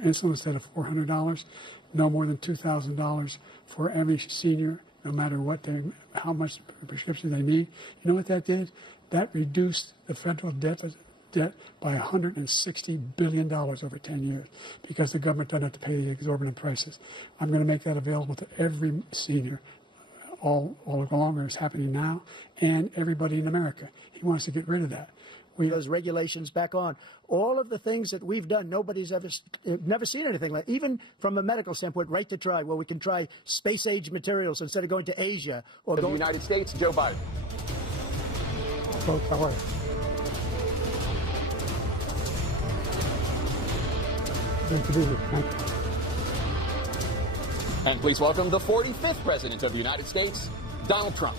for insulin instead of $400, no more than $2,000 for every senior, no matter how much prescription they need. You know what that did? That reduced the federal debt by $160 billion over 10 years because the government doesn't have to pay the exorbitant prices. I'm going to make that available to every senior all along, it's happening now, and everybody in America. He wants to get rid of that. Those regulations back on. All of the things that we've done, nobody's never seen anything like. Even from a medical standpoint, right to try, where we can try space-age materials instead of going to Asia or going to the United States. Joe Biden. Folks, how are you? Good to be here. Thank you. And please welcome the 45th President of the United States, Donald Trump.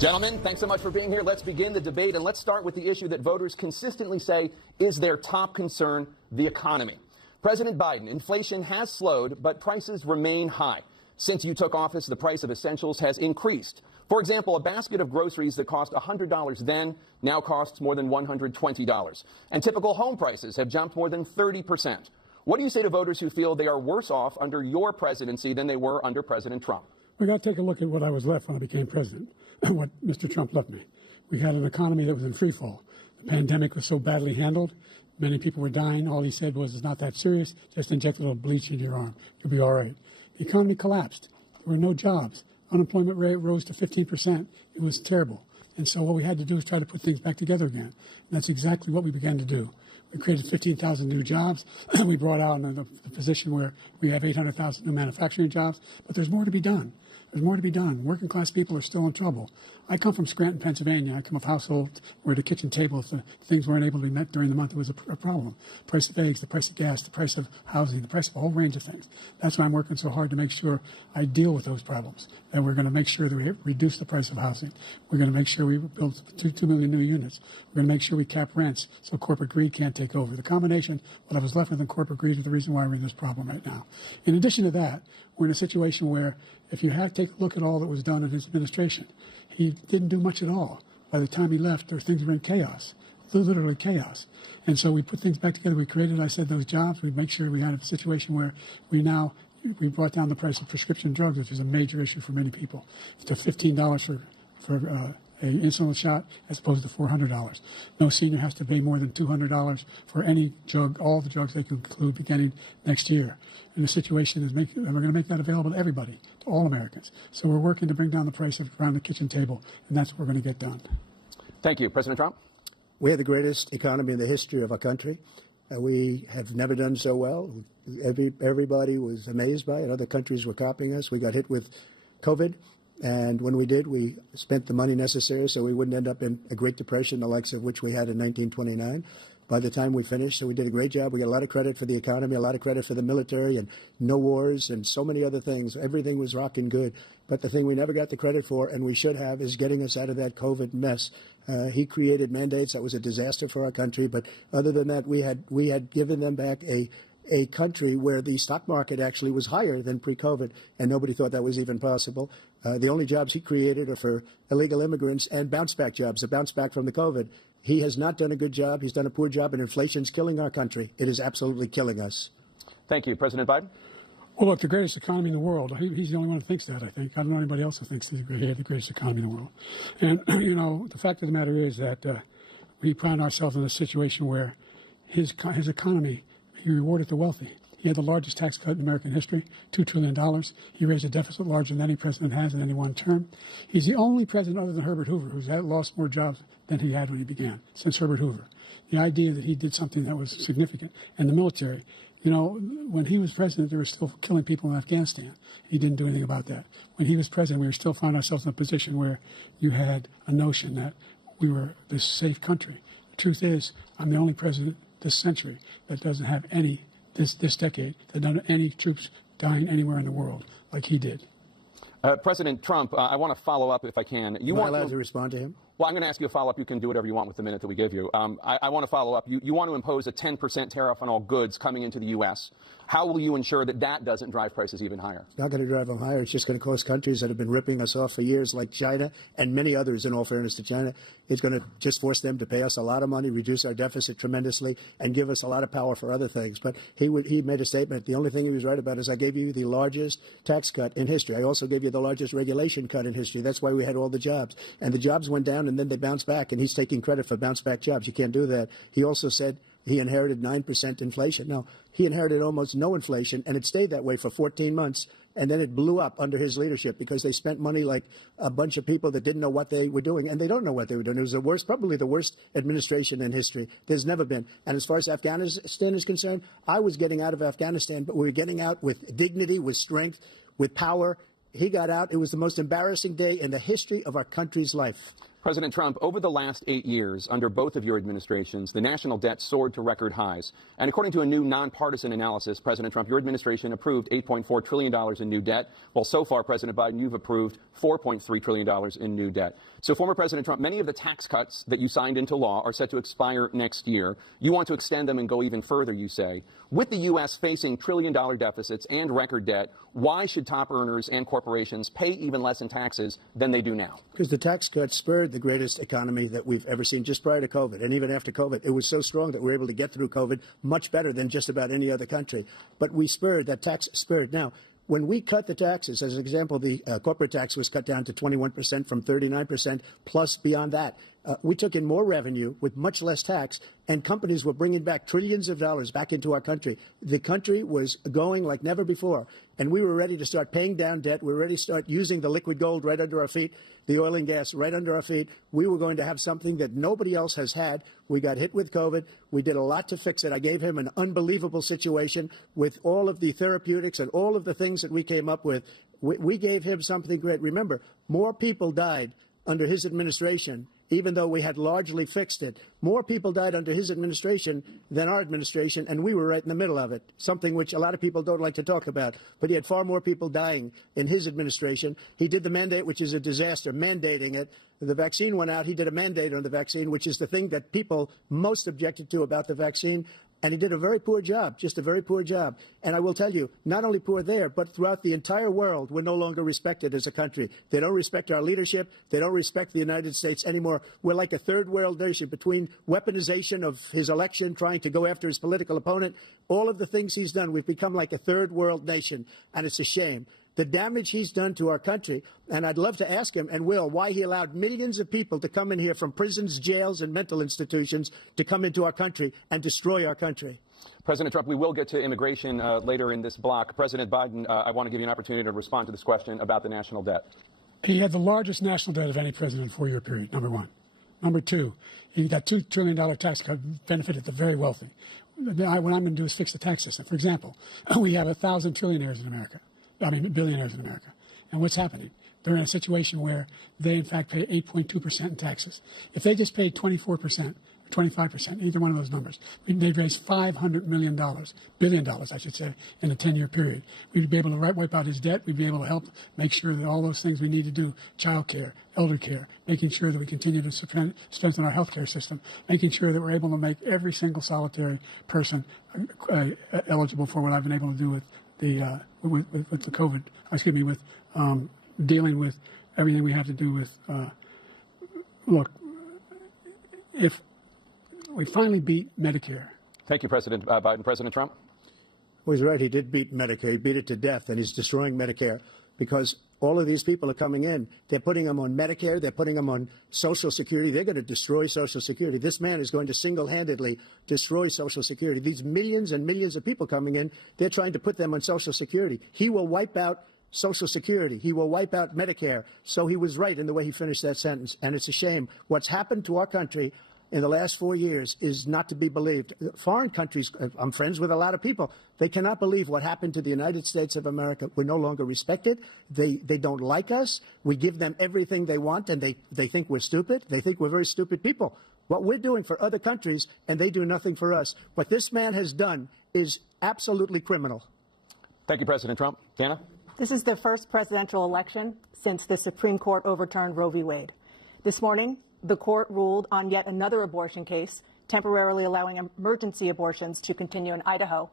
Gentlemen, thanks so much for being here. Let's begin the debate, and let's start with the issue that voters consistently say is their top concern, the economy. President Biden, inflation has slowed, but prices remain high. Since you took office, the price of essentials has increased. For example, a basket of groceries that cost $100 then now costs more than $120. And typical home prices have jumped more than 30%. What do you say to voters who feel they are worse off under your presidency than they were under President Trump? We got to take a look at what I was left when I became president, what Mr. Trump left me. We had an economy that was in free fall. The pandemic was so badly handled. Many people were dying. All he said was, it's not that serious. Just inject a little bleach into your arm. You'll be all right. The economy collapsed. There were no jobs. Unemployment rate rose to 15%. It was terrible. And so what we had to do is try to put things back together again. And that's exactly what we began to do. We created 15,000 new jobs. We brought out in the position where we have 800,000 new manufacturing jobs. But there's more to be done. There's more to be done. Working class people are still in trouble. I come from Scranton, Pennsylvania. I come from a household where the kitchen table, if the things weren't able to be met during the month, it was a problem. The price of eggs, the price of gas, the price of housing, the price of a whole range of things. That's why I'm working so hard to make sure I deal with those problems. And we're going to make sure that we reduce the price of housing. We're going to make sure we build 2 million new units. We're going to make sure we cap rents so corporate greed can't take over. The combination, what I was left with in corporate greed, is the reason why we're in this problem right now. In addition to that, we're in a situation where if you take a look at all that was done in his administration, he didn't do much at all. By the time he left, things were in chaos, literally chaos. And so we put things back together. We created, I said, those jobs. We make sure we had a situation where we brought down the price of prescription drugs, which is a major issue for many people, to $15 for an insulin shot as opposed to $400. No senior has to pay more than $200 for any drug, all the drugs they can include beginning next year. And the situation is we're going to make that available to everybody, to all Americans. So we're working to bring down the price around the kitchen table, and that's what we're going to get done. Thank you. President Trump? We had the greatest economy in the history of our country. We have never done so well. Everybody was amazed by it. Other countries were copying us. We got hit with COVID. And when we did, we spent the money necessary so we wouldn't end up in a Great Depression, the likes of which we had in 1929. By the time we finished, so we did a great job. We got a lot of credit for the economy, a lot of credit for the military, and no wars and so many other things. Everything was rocking good. But the thing we never got the credit for, and we should have, is getting us out of that COVID mess. He created mandates. That was a disaster for our country. But other than that, we had given them back a country where the stock market actually was higher than pre-COVID, and nobody thought that was even possible. The only jobs he created are for illegal immigrants and bounce-back jobs, a bounce-back from the COVID. He has not done a good job. He's done a poor job, and inflation's killing our country. It is absolutely killing us. Thank you. President Biden? Well, look, the greatest economy in the world, he's the only one who thinks that, I think. I don't know anybody else who thinks he had the greatest economy in the world. And, the fact of the matter is that we find ourselves in a situation where his economy, he rewarded the wealthy. He had the largest tax cut in American history, $2 trillion. He raised a deficit larger than any president has in any one term. He's the only president other than Herbert Hoover who's lost more jobs than he had when he began, since Herbert Hoover. The idea that he did something that was significant. And the military, when he was president, they were still killing people in Afghanistan. He didn't do anything about that. When he was president, we were still finding ourselves in a position where you had a notion that we were this safe country. The truth is, I'm the only president this century that doesn't have this decade, that doesn't have any troops dying anywhere in the world like he did. President Trump, I want to follow up if I can. Am I allowed to respond to him? Well, I'm going to ask you a follow-up. You can do whatever you want with the minute that we give you. I want to follow up. You want to impose a 10% tariff on all goods coming into the U.S. How will you ensure that that doesn't drive prices even higher? It's not going to drive them higher. It's just going to cost countries that have been ripping us off for years, like China and many others, in all fairness to China. It's going to just force them to pay us a lot of money, reduce our deficit tremendously, and give us a lot of power for other things. But he made a statement. The only thing he was right about is I gave you the largest tax cut in history. I also gave you the largest regulation cut in history. That's why we had all the jobs. And the jobs went down, and then they bounced back, and he's taking credit for bounce-back jobs. You can't do that. He also said he inherited 9% inflation. No, he inherited almost no inflation, and it stayed that way for 14 months. And then it blew up under his leadership because they spent money like a bunch of people that didn't know what they were doing, and they don't know what they were doing. It was the worst, probably the worst administration in history. There's never been. And as far as Afghanistan is concerned, I was getting out of Afghanistan, but we were getting out with dignity, with strength, with power. He got out. It was the most embarrassing day in the history of our country's life. President Trump, over the last 8 years, under both of your administrations, the national debt soared to record highs. And according to a new nonpartisan analysis, President Trump, your administration approved $8.4 trillion in new debt, while so far, President Biden, you've approved $4.3 trillion in new debt. So, former President Trump, many of the tax cuts that you signed into law are set to expire next year. You want to extend them and go even further, you say. With the U.S. facing trillion-dollar deficits and record debt, why should top earners and corporations pay even less in taxes than they do now? Because the tax cuts spurred the greatest economy that we've ever seen just prior to COVID. And even after COVID, it was so strong that we were able to get through COVID much better than just about any other country. But we spurred, that tax spurred. Now, when we cut the taxes, as an example, the corporate tax was cut down to 21% from 39%, plus beyond that. We took in more revenue with much less tax, and companies were bringing back trillions of dollars back into our country. The country was going like never before, and we were ready to start paying down debt. We were ready to start using the liquid gold right under our feet, the oil and gas right under our feet. We were going to have something that nobody else has had. We got hit with COVID. We did a lot to fix it. I gave him an unbelievable situation with all of the therapeutics and all of the things that we came up with. We gave him something great. Remember, more people died under his administration, even though we had largely fixed it. More people died under his administration than our administration, and we were right in the middle of it, something which a lot of people don't like to talk about. But he had far more people dying in his administration. He did the mandate, which is a disaster, mandating it. The vaccine went out. He did a mandate on the vaccine, which is the thing that people most objected to about the vaccine. And he did a very poor job, just a very poor job. And I will tell you, not only poor there, but throughout the entire world, we're no longer respected as a country. They don't respect our leadership. They don't respect the United States anymore. We're like a third world nation between weaponization of his election, trying to go after his political opponent, all of the things he's done. We've become like a third world nation, and it's a shame. The damage he's done to our country, and I'd love to ask him, and will, why he allowed millions of people to come in here from prisons, jails, and mental institutions to come into our country and destroy our country. President Trump, we will get to immigration later in this block. President Biden, I want to give you an opportunity to respond to this question about the national debt. He had the largest national debt of any president in a 4-year period, number one. Number two, that $2 trillion tax cut benefited the very wealthy. What I'm going to do is fix the tax system. For example, we have 1,000 billionaires in America. And what's happening? They're in a situation where they, in fact, pay 8.2% in taxes. If they just paid 24%, 25%, either one of those numbers, they'd raise $500 billion, I should say, in a 10-year period. We'd be able to wipe out his debt. We'd be able to help make sure that all those things we need to do, child care, elder care, making sure that we continue to strengthen our health care system, making sure that we're able to make every single solitary person eligible for what I've been able to do with the COVID, with dealing with everything we have to do with, look, if we finally beat Medicare. Thank you, President Biden. President Trump? Well, he's right. He did beat Medicare. He beat it to death, and he's destroying Medicare because all of these people are coming in. They're putting them on Medicare. They're putting them on Social Security. They're going to destroy Social Security. This man is going to single-handedly destroy Social Security. These millions and millions of people coming in, they're trying to put them on Social Security. He will wipe out Social Security. He will wipe out Medicare. So he was right in the way he finished that sentence, and it's a shame. What's happened to our country in the last 4 years is not to be believed. Foreign countries, I'm friends with a lot of people, they cannot believe what happened to the United States of America. We're no longer respected. They don't like us. We give them everything they want, and they think we're stupid. They think we're very stupid people. What we're doing for other countries, and they do nothing for us. What this man has done is absolutely criminal. Thank you, President Trump. Dana? This is the first presidential election since the Supreme Court overturned Roe v. Wade. This morning, the court ruled on yet another abortion case, temporarily allowing emergency abortions to continue in Idaho,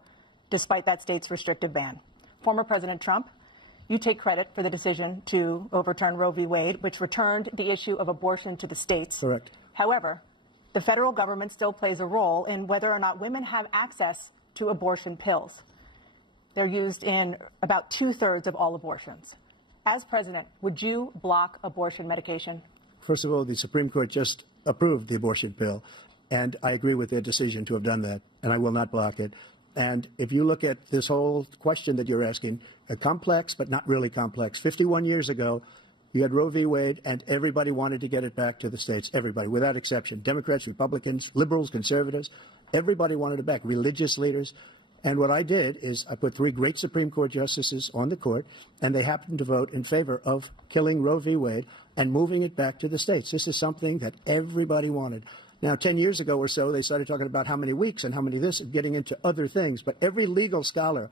despite that state's restrictive ban. Former President Trump, you take credit for the decision to overturn Roe v. Wade, which returned the issue of abortion to the states. Correct. However, the federal government still plays a role in whether or not women have access to abortion pills. They're used in about 2/3 of all abortions. As president, would you block abortion medication? First of all, the Supreme Court just approved the abortion pill, and I agree with their decision to have done that, and I will not block it. And if you look at this whole question that you're asking, complex but not really complex. 51 years ago, you had Roe v. Wade, and everybody wanted to get it back to the states. Everybody, without exception. Democrats, Republicans, liberals, conservatives, everybody wanted it back. Religious leaders. And what I did is I put 3 great Supreme Court justices on the court, and they happened to vote in favor of killing Roe v. Wade and moving it back to the states. This is something that everybody wanted. Now, 10 years ago or so, they started talking about how many weeks and how many this, and getting into other things. But every legal scholar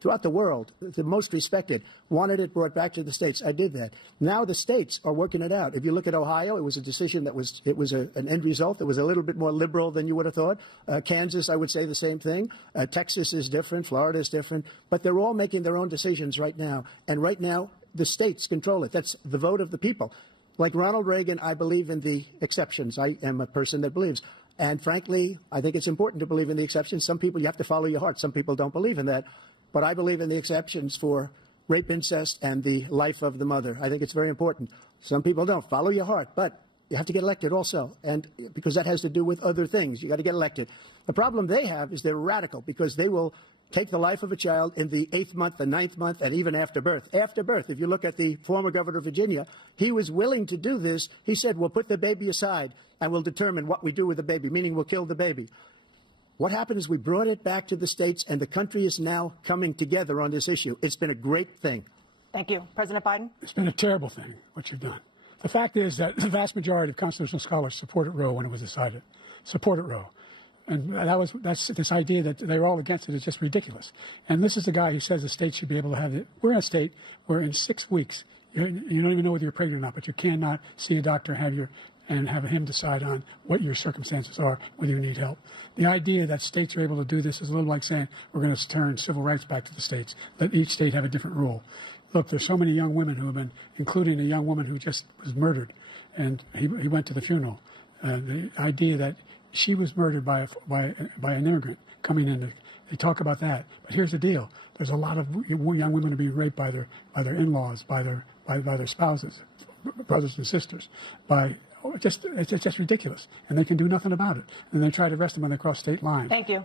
throughout the world, the most respected, wanted it brought back to the states. I did that. Now the states are working it out. If you look at Ohio, it was a decision that was an end result that was a little bit more liberal than you would have thought. Kansas, I would say the same thing. Texas is different. Florida is different. But they're all making their own decisions right now. And right now, the states control it. That's the vote of the people. Like Ronald Reagan, I believe in the exceptions. I am a person that believes. And frankly, I think it's important to believe in the exceptions. Some people, you have to follow your heart. Some people don't believe in that. But I believe in the exceptions for rape, incest, and the life of the mother. I think it's very important. Some people don't. Follow your heart. But you have to get elected also. And because that has to do with other things. You got to get elected. The problem they have is they're radical because they will take the life of a child in the 8th month, the 9th month, and even after birth. After birth, if you look at the former governor of Virginia, he was willing to do this. He said, we'll put the baby aside and we'll determine what we do with the baby, meaning we'll kill the baby. What happened is we brought it back to the states, and the country is now coming together on this issue. It's been a great thing. Thank you. President Biden? It's been a terrible thing, what you've done. The fact is that the vast majority of constitutional scholars supported Roe when it was decided. Supported Roe. And that's this idea that they're all against it is just ridiculous. And this is the guy who says the state should be able to have it. We're in a state where in 6 weeks, you don't even know whether you're pregnant or not, but you cannot see a doctor and have him decide on what your circumstances are, whether you need help. The idea that states are able to do this is a little like saying we're going to turn civil rights back to the states, let each state have a different rule. Look, there's so many young women who have been, including a young woman who just was murdered, and he went to the funeral. The idea that she was murdered by an immigrant coming in. They talk about that, but here's the deal: there's a lot of young women who are being raped by their in-laws, by their spouses, brothers and sisters, it's just ridiculous, and they can do nothing about it. And they try to arrest them when they cross state lines. Thank you.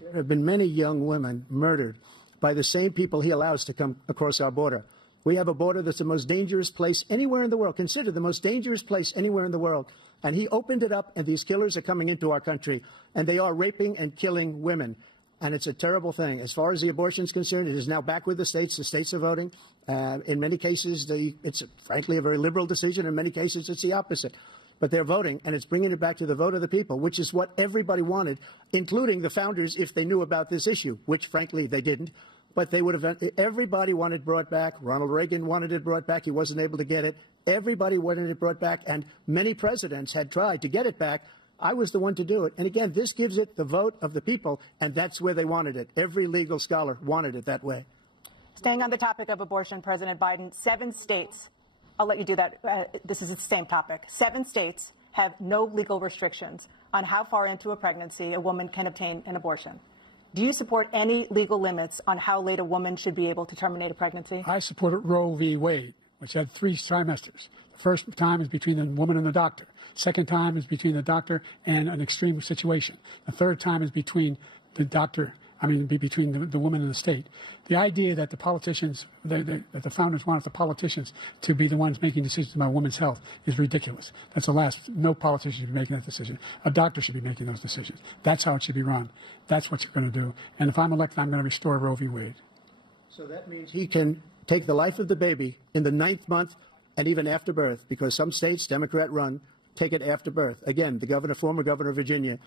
There have been many young women murdered by the same people he allows to come across our border. We have a border that's the most dangerous place anywhere in the world, considered the most dangerous place anywhere in the world. And he opened it up, and these killers are coming into our country, and they are raping and killing women. And it's a terrible thing. As far as the abortion is concerned, it is now back with the states. The states are voting. In many cases, it's frankly a very liberal decision. In many cases, it's the opposite. But they're voting, and it's bringing it back to the vote of the people, which is what everybody wanted, including the founders, if they knew about this issue, which, frankly, they didn't. But they would have. Everybody wanted it brought back. Ronald Reagan wanted it brought back. He wasn't able to get it. Everybody wanted it brought back, and many presidents had tried to get it back. I was the one to do it. And again, this gives it the vote of the people, and that's where they wanted it. Every legal scholar wanted it that way. Staying on the topic of abortion, President Biden, 7 states, I'll let you do that. This is the same topic. 7 states have no legal restrictions on how far into a pregnancy a woman can obtain an abortion. Do you support any legal limits on how late a woman should be able to terminate a pregnancy? I supported Roe v. Wade, which had 3 trimesters. The first time is between the woman and the doctor. Second time is between the doctor and an extreme situation. The third time is between the doctor, between the woman and the state. The idea that the politicians, that the founders wanted the politicians to be the ones making decisions about women's health is ridiculous. That's the last. No politician should be making that decision. A doctor should be making those decisions. That's how it should be run. That's what you're going to do. And if I'm elected, I'm going to restore Roe v. Wade. So that means he can take the life of the baby in the 9th month and even after birth, because some states, Democrat run, take it after birth. Again, the former governor of Virginia,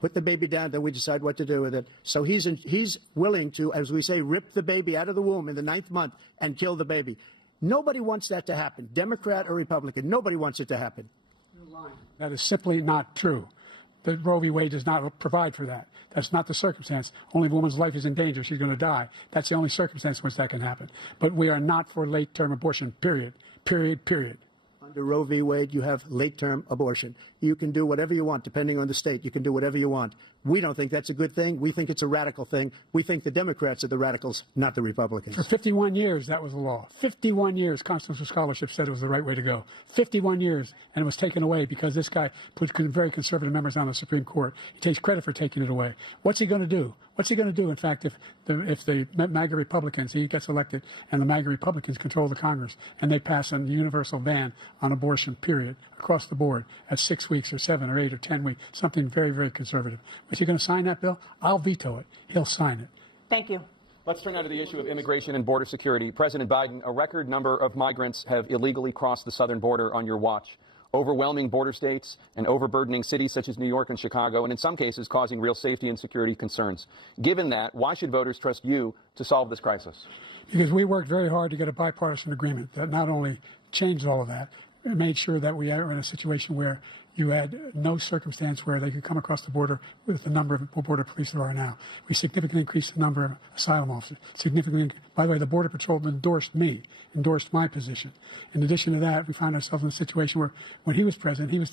put the baby down, then we decide what to do with it. So he's willing to, as we say, rip the baby out of the womb in the 9th month and kill the baby. Nobody wants that to happen, Democrat or Republican. Nobody wants it to happen. That is simply not true. The Roe v. Wade does not provide for that. That's not the circumstance. Only if a woman's life is in danger, she's going to die. That's the only circumstance in which that can happen. But we are not for late-term abortion, period. Period, period. Under Roe v. Wade, you have late-term abortion. You can do whatever you want, depending on the state. You can do whatever you want. We don't think that's a good thing. We think it's a radical thing. We think the Democrats are the radicals, not the Republicans. For 51 years, that was the law. 51 years, constitutional scholarship said it was the right way to go. 51 years, and it was taken away because this guy put very conservative members on the Supreme Court. He takes credit for taking it away. What's he going to do? What's he going to do, in fact, if the MAGA Republicans, he gets elected, and the MAGA Republicans control the Congress, and they pass a universal ban on abortion, period, across the board, at 6 weeks or 7 or 8 or 10 weeks, something very, very conservative. Is he going to sign that bill? I'll veto it. He'll sign it. Thank you. Let's turn now to the issue of immigration and border security. President Biden, a record number of migrants have illegally crossed the southern border on your watch, overwhelming border states and overburdening cities such as New York and Chicago, and in some cases causing real safety and security concerns. Given that, why should voters trust you to solve this crisis? Because we worked very hard to get a bipartisan agreement that not only changed all of that, it made sure that we are in a situation where you had no circumstance where they could come across the border with the number of border police there are now. We significantly increased the number of asylum officers. By the way, the Border Patrol endorsed my position. In addition to that, we found ourselves in a situation where, when he was president, he was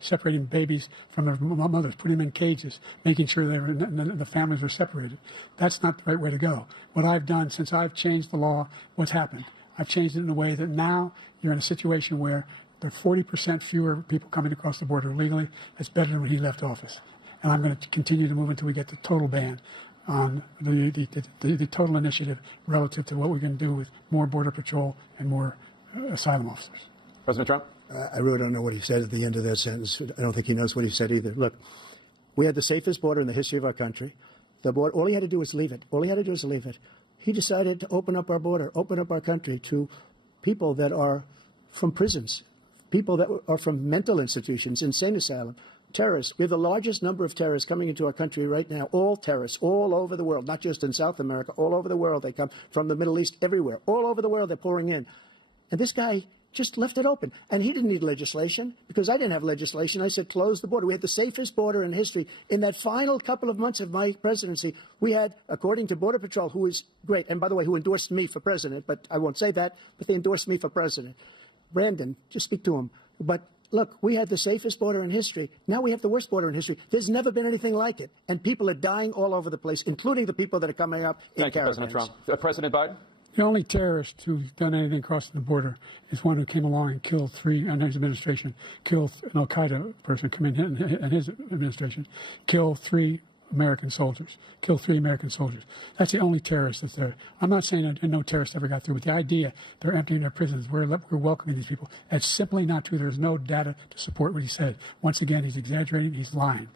separating babies from their mothers, putting them in cages, making sure the families were separated. That's not the right way to go. What I've done since I've changed the law, what's happened? I've changed it in a way that now you're in a situation where there are 40% fewer people coming across the border illegally. That's better than when he left office. And I'm going to continue to move until we get the total ban on the total initiative relative to what we're going to do with more Border Patrol and more asylum officers. President Trump? I really don't know what he said at the end of that sentence. I don't think he knows what he said either. Look, we had the safest border in the history of our country. The border, all he had to do was leave it. All he had to do was leave it. He decided to open up our border, open up our country to people that are from prisons, people that are from mental institutions, insane asylum, terrorists. We have the largest number of terrorists coming into our country right now, all terrorists, all over the world, not just in South America, all over the world. They come from the Middle East, everywhere, all over the world they're pouring in. And this guy just left it open. And he didn't need legislation because I didn't have legislation. I said, close the border. We had the safest border in history. In that final couple of months of my presidency, we had, according to Border Patrol, who is great, and by the way, who endorsed me for president, but I won't say that, but they endorsed me for president. Brandon, just speak to him. But look, we had the safest border in history. Now we have the worst border in history. There's never been anything like it. And people are dying all over the place, including the people that are coming up in caravans. Thank you, President Trump. President Biden? The only terrorist who's done anything crossing the border is one who came along and killed under his administration, killed an al-Qaeda person come in his administration, killed 3 American soldiers, That's the only terrorist that's there. I'm not saying that no terrorist ever got through, but the idea they're emptying their prisons, we're welcoming these people, that's simply not true. There's no data to support what he said. Once again, he's exaggerating, he's lying.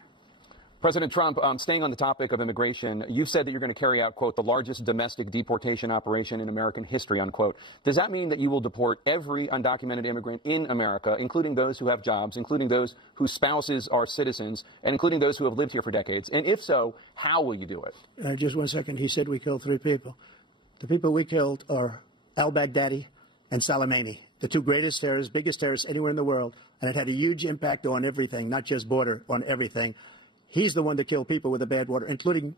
President Trump, staying on the topic of immigration, you've said that you're going to carry out, quote, the largest domestic deportation operation in American history, unquote. Does that mean that you will deport every undocumented immigrant in America, including those who have jobs, including those whose spouses are citizens, and including those who have lived here for decades? And if so, how will you do it? Just 1 second. He said we killed 3 people. The people we killed are al-Baghdadi and Soleimani, the 2 greatest terrorists, biggest terrorists anywhere in the world. And it had a huge impact on everything, not just border, on everything. He's the one that killed people with the bad water, including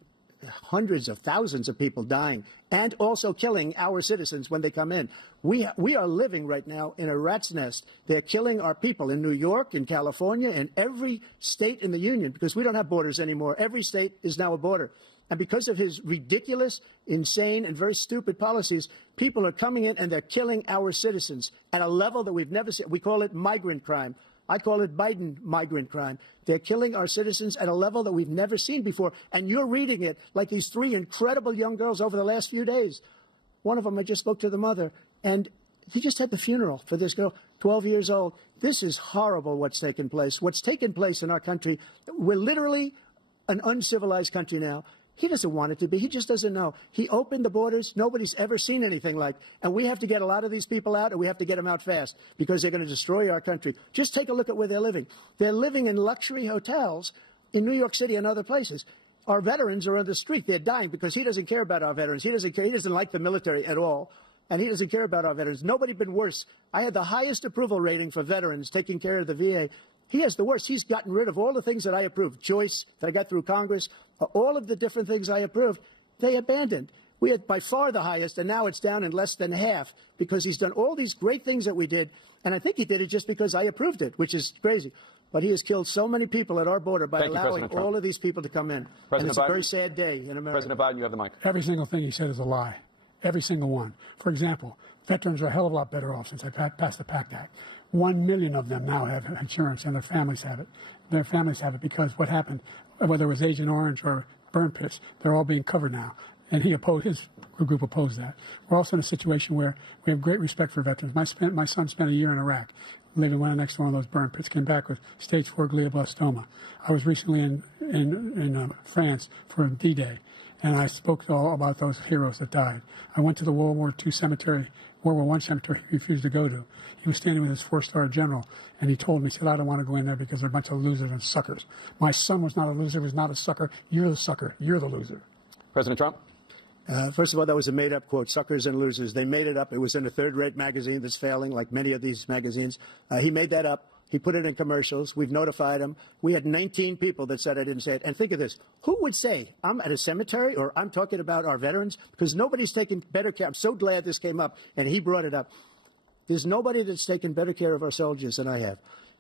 hundreds of thousands of people dying and also killing our citizens when they come in. We are living right now in a rat's nest. They're killing our people in New York, in California, in every state in the union because we don't have borders anymore. Every state is now a border. And because of his ridiculous, insane, and very stupid policies, people are coming in and they're killing our citizens at a level that we've never seen. We call it migrant crime. I call it Biden migrant crime. They're killing our citizens at a level that we've never seen before. And you're reading it like these 3 incredible young girls over the last few days. One of them, I just spoke to the mother, and he just had the funeral for this girl, 12 years old. This is horrible what's taken place. What's taken place in our country, we're literally an uncivilized country now. He doesn't want it to be. He just doesn't know. He opened the borders. Nobody's ever seen anything like. And we have to get a lot of these people out, and we have to get them out fast because they're going to destroy our country. Just take a look at where they're living. They're living in luxury hotels in New York City and other places. Our veterans are on the street. They're dying because he doesn't care about our veterans. He doesn't care. He doesn't like the military at all. And he doesn't care about our veterans. Nobody been worse. I had the highest approval rating for veterans taking care of the VA He has the worst. He's gotten rid of all the things that I approved, choice that I got through Congress, all of the different things I approved, they abandoned. We had by far the highest, and now it's down in less than half because he's done all these great things that we did. And I think he did it just because I approved it, which is crazy. But he has killed so many people at our border by allowing all of these people to come in. And it's a very sad day in America. President Biden, you have the mic. Every single thing he said is a lie. Every single one. For example, veterans are a hell of a lot better off since I passed the PACT Act. 1 million of them now have insurance, and their families have it. Their families have it because what happened, whether it was Agent Orange or burn pits, they're all being covered now. And his group opposed that. We're also in a situation where we have great respect for veterans. My son spent a year in Iraq, living right next to one of those burn pits, came back with stage 4 glioblastoma. I was recently in France for D-Day, and I spoke all about those heroes that died. I went to the World War I cemetery he refused to go to. He was standing with his 4-star general, and he told me, he said, I don't want to go in there because they're a bunch of losers and suckers. My son was not a loser, was not a sucker. You're the sucker. You're the loser. President Trump? First of all, that was a made-up quote, suckers and losers. They made it up. It was in a third-rate magazine that's failing, like many of these magazines. He made that up. He put it in commercials. We've notified him. We had 19 people that said I didn't say it. And think of this. Who would say I'm at a cemetery or I'm talking about our veterans? Because nobody's taken better care. I'm so glad this came up, and he brought it up. There's nobody that's taken better care of our soldiers than I have.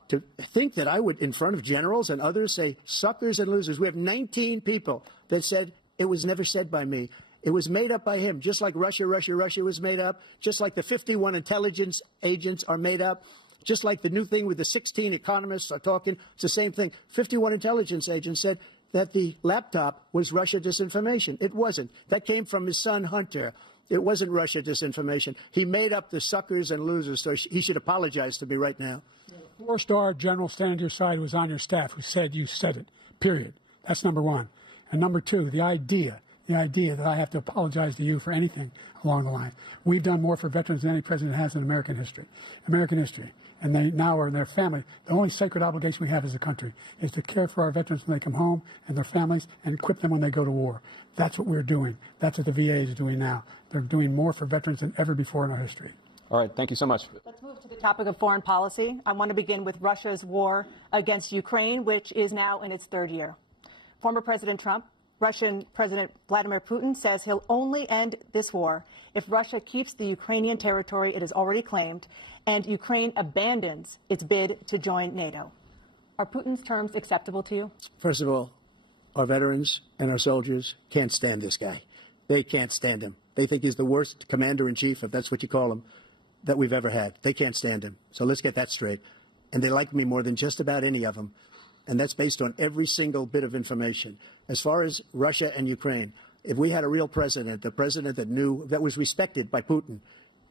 To think that I would, in front of generals and others, say suckers and losers. We have 19 people that said it was never said by me. It was made up by him, just like Russia was made up, just like the 51 intelligence agents are made up, just like the new thing with the 16 economists are talking. It's the same thing. 51 intelligence agents said that the laptop was Russia disinformation. It wasn't. That came from his son, Hunter. It wasn't Russia disinformation. He made up the suckers and losers, so he should apologize to me right now. 4-star general standing to your side who was on your staff who said you said it, period. That's number one. And number two, the idea that I have to apologize to you for anything along the line. We've done more for veterans than any president has in American history. And they now are their family. The only sacred obligation we have as a country is to care for our veterans when they come home and their families and equip them when they go to war. That's what we're doing. That's what the VA is doing now. They're doing more for veterans than ever before in our history. All right. Thank you so much. Let's move to the topic of foreign policy. I want to begin with Russia's war against Ukraine, which is now in its third year. Former President Trump, Russian President Vladimir Putin says he'll only end this war if Russia keeps the Ukrainian territory it has already claimed and Ukraine abandons its bid to join NATO. Are Putin's terms acceptable to you? First of all, our veterans and our soldiers can't stand this guy. They can't stand him. They think he's the worst commander-in-chief, if that's what you call him, that we've ever had. They can't stand him. So let's get that straight. And they like me more than just about any of them. And that's based on every single bit of information. As far as Russia and Ukraine, if we had a real president, the president that was respected by Putin,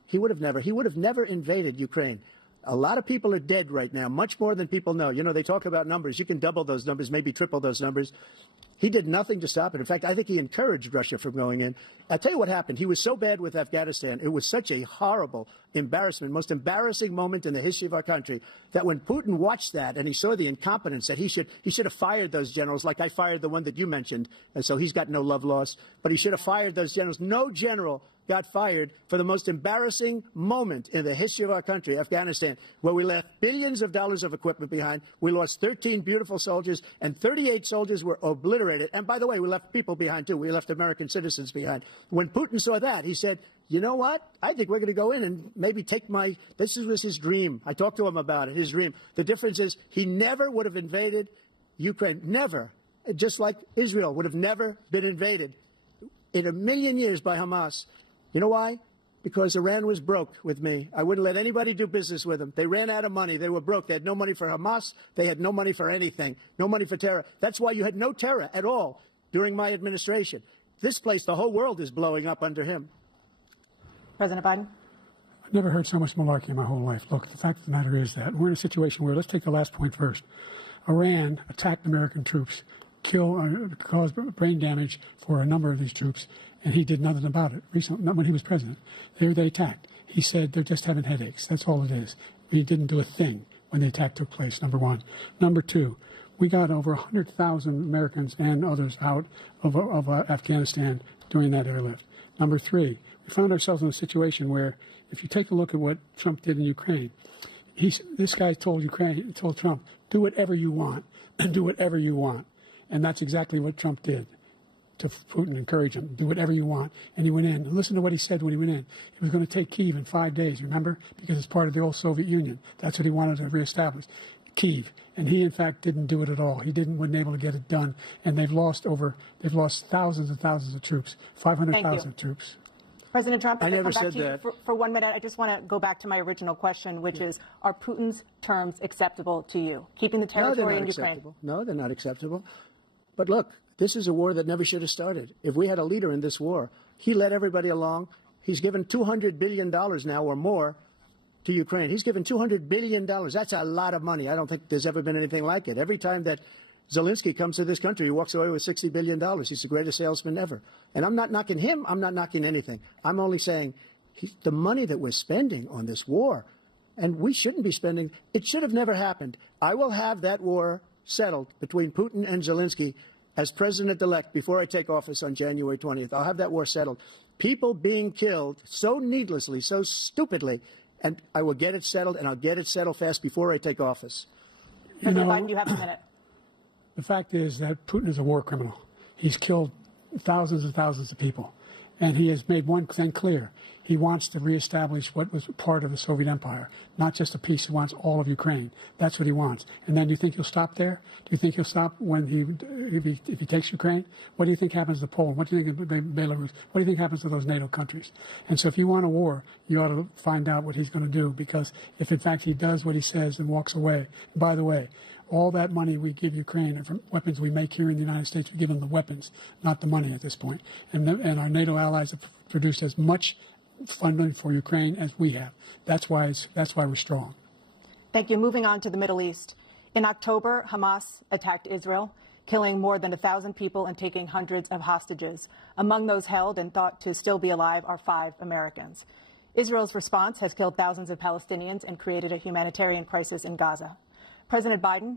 he would have never invaded Ukraine. A lot of people are dead right now, much more than people know. You know, they talk about numbers. You can double those numbers, maybe triple those numbers. He did nothing to stop it. In fact, I think he encouraged Russia from going in. I'll tell you what happened. He was so bad with Afghanistan. It was such a horrible embarrassment, most embarrassing moment in the history of our country, that when Putin watched that and he saw the incompetence, that he should have fired those generals, like I fired the one that you mentioned. And so he's got no love lost. But he should have fired those generals. No general got fired for the most embarrassing moment in the history of our country, Afghanistan, where we left billions of dollars of equipment behind. We lost 13 beautiful soldiers, and 38 soldiers were obliterated. And by the way, we left people behind, too. We left American citizens behind. When Putin saw that, he said, you know what? I think we're going to go in and maybe take this was his dream. I talked to him about it, his dream. The difference is he never would have invaded Ukraine. Never. Just like Israel would have never been invaded in a million years by Hamas. You know why? Because Iran was broke with me. I wouldn't let anybody do business with them. They ran out of money. They were broke. They had no money for Hamas. They had no money for anything. No money for terror. That's why you had no terror at all during my administration. This place, the whole world is blowing up under him. President Biden? I've never heard so much malarkey in my whole life. Look, the fact of the matter is that we're in a situation where, let's take the last point first. Iran attacked American troops, caused brain damage for a number of these troops, and he did nothing about it recently, not when he was president. They attacked. He said they're just having headaches. That's all it is. He didn't do a thing when the attack took place, number one. Number two, we got over 100,000 Americans and others out of Afghanistan during that airlift. Number three, we found ourselves in a situation where, if you take a look at what Trump did in Ukraine, This guy told Ukraine, told Trump, do whatever you want, do whatever you want. And that's exactly what Trump did to Putin, encourage him, do whatever you want. And he went in. And listen to what he said when he went in. He was going to take Kyiv in 5 days, remember? Because it's part of the old Soviet Union. That's what he wanted to reestablish, Kyiv. And he, in fact, didn't do it at all. He wasn't able to get it done. And they've lost thousands and thousands of troops, 500,000 troops. President Trump, I never said to you that. for 1 minute. I just want to go back to my original question, which is, are Putin's terms acceptable to you? Keeping the territory in Ukraine? No, they're not acceptable. But look, this is a war that never should have started. If we had a leader in this war, he led everybody along. He's given $200 billion now or more to Ukraine. He's given $200 billion. That's a lot of money. I don't think there's ever been anything like it. Every time that Zelensky comes to this country, he walks away with $60 billion. He's the greatest salesman ever. And I'm not knocking him. I'm not knocking anything. I'm only saying the money that we're spending on this war, and we shouldn't be spending, it should have never happened. I will have that war settled between Putin and Zelensky as president-elect before I take office on January 20th. I'll have that war settled. People being killed so needlessly, so stupidly, and I will get it settled, and I'll get it settled fast before I take office. President Biden, you have a minute. The fact is that Putin is a war criminal. He's killed thousands and thousands of people. And he has made one thing clear. He wants to reestablish what was part of the Soviet Empire, not just a piece. He wants all of Ukraine. That's what he wants. And then do you think he'll stop there? Do you think he'll stop if he takes Ukraine? What do you think happens to Poland? What do you think of Belarus? What do you think happens to those NATO countries? And so if you want a war, you ought to find out what he's going to do, because if in fact he does what he says and walks away, by the way, all that money we give Ukraine are from weapons we make here in the United States. We give them the weapons, not the money at this point. And our NATO allies have produced as much funding for Ukraine as we have. That's why we're strong. Thank you. Moving on to the Middle East. In October, Hamas attacked Israel, killing more than 1,000 people and taking hundreds of hostages. Among those held and thought to still be alive are 5 Americans. Israel's response has killed thousands of Palestinians and created a humanitarian crisis in Gaza. President Biden,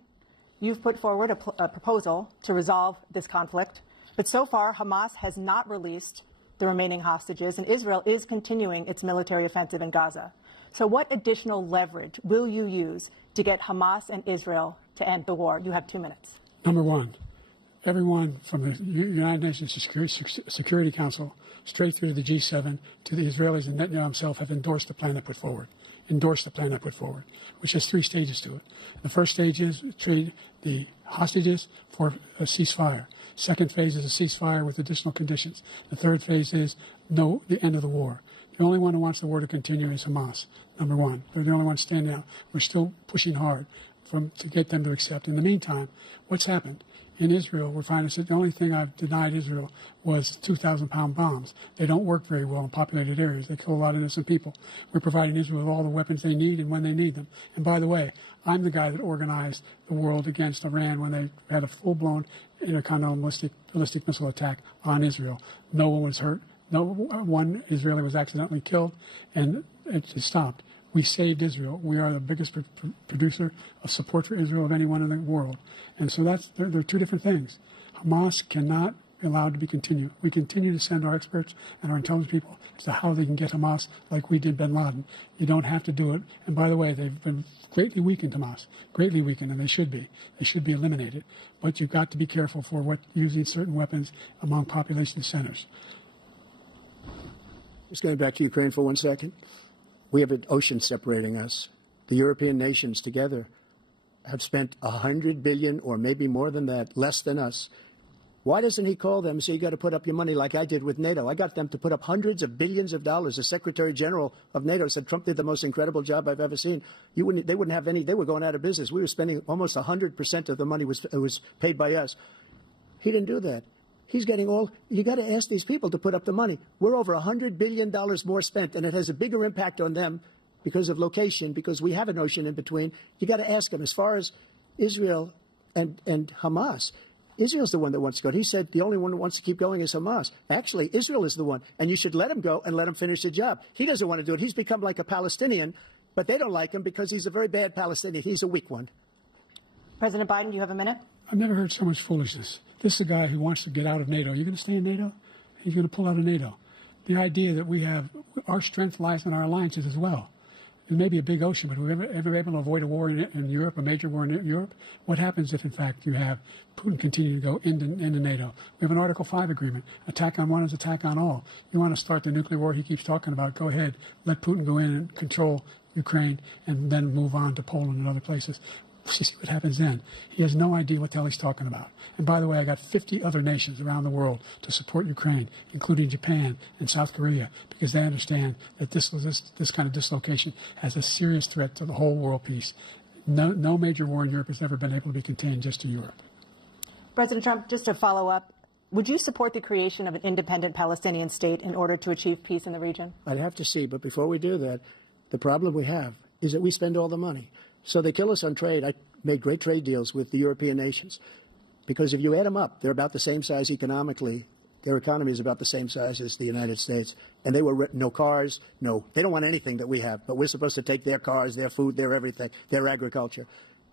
you've put forward a proposal to resolve this conflict, but so far Hamas has not released the remaining hostages, and Israel is continuing its military offensive in Gaza. So what additional leverage will you use to get Hamas and Israel to end the war? You have 2 minutes. Number one, everyone from the United Nations Security Council straight through to the G7 to the Israelis and Netanyahu himself have endorsed the plan I put forward. Which has 3 stages to it. The first stage is trade the hostages for a ceasefire. Second phase is a ceasefire with additional conditions. The third phase is the end of the war. The only one who wants the war to continue is Hamas, number one. They're the only ones standing out. We're still pushing hard to get them to accept. In the meantime, what's happened? In Israel, we're finding that the only thing I've denied Israel was 2,000-pound bombs. They don't work very well in populated areas. They kill a lot of innocent people. We're providing Israel with all the weapons they need and when they need them. And by the way, I'm the guy that organized the world against Iran when they had a full-blown intercontinental ballistic missile attack on Israel. No one was hurt. No one Israeli was accidentally killed, and it just stopped. We saved Israel. We are the biggest producer of support for Israel of anyone in the world. And so there are 2 different things. Hamas cannot be allowed to continue. We continue to send our experts and our intelligence people as to how they can get Hamas like we did bin Laden. You don't have to do it. And by the way, they've been greatly weakened, Hamas, greatly weakened, and they should be. They should be eliminated. But you've got to be careful for using certain weapons among population centers. Just going back to Ukraine for 1 second. We have an ocean separating us. The European nations together have spent $100 billion or maybe more than that, less than us. Why doesn't he call them and say, you got to put up your money like I did with NATO? I got them to put up hundreds of billions of dollars. The Secretary General of NATO said Trump did the most incredible job I've ever seen. They wouldn't have any. They were going out of business. We were spending almost 100% of the money was paid by us. He didn't do that. He's getting you got to ask these people to put up the money. We're over $100 billion more spent, and it has a bigger impact on them because of location, because we have an ocean in between. You got to ask them. As far as Israel and Hamas, Israel's the one that wants to go. He said the only one who wants to keep going is Hamas. Actually, Israel is the one, and you should let him go and let him finish the job. He doesn't want to do it. He's become like a Palestinian, but they don't like him because he's a very bad Palestinian. He's a weak one. President Biden, you have a minute. I've never heard so much foolishness. This is a guy who wants to get out of NATO. You're going to stay in NATO? He's going to pull out of NATO. The idea that our strength lies in our alliances as well. It may be a big ocean, but we're ever able to avoid a war in Europe, a major war in Europe? What happens if, in fact, you have Putin continue to go into NATO? We have an Article 5 agreement. Attack on one is attack on all. You want to start the nuclear war he keeps talking about, go ahead. Let Putin go in and control Ukraine and then move on to Poland and other places. You see what happens then. He has no idea what the hell he's talking about. And by the way, I got 50 other nations around the world to support Ukraine, including Japan and South Korea, because they understand that this kind of dislocation has a serious threat to the whole world peace. No major war in Europe has ever been able to be contained just to Europe. President Trump, just to follow up, would you support the creation of an independent Palestinian state in order to achieve peace in the region? I'd have to see, but before we do that, the problem we have is that we spend all the money. So they kill us on trade. I made great trade deals with the European nations because if you add them up, they're about the same size economically. Their economy is about the same size as the United States. And they were no cars, they don't want anything that we have, but we're supposed to take their cars, their food, their everything, their agriculture.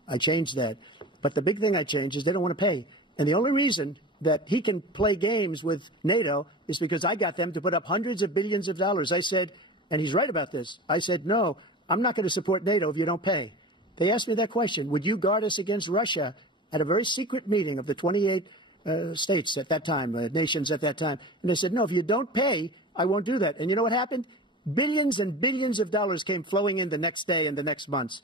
I changed that. But the big thing I changed is they don't want to pay. And the only reason that he can play games with NATO is because I got them to put up hundreds of billions of dollars. I said, and he's right about this, I said, no, I'm not going to support NATO if you don't pay. They asked me that question. Would you guard us against Russia at a very secret meeting of the 28 states at that time, nations at that time? And they said, no, if you don't pay, I won't do that. And you know what happened? Billions and billions of dollars came flowing in the next day and the next months.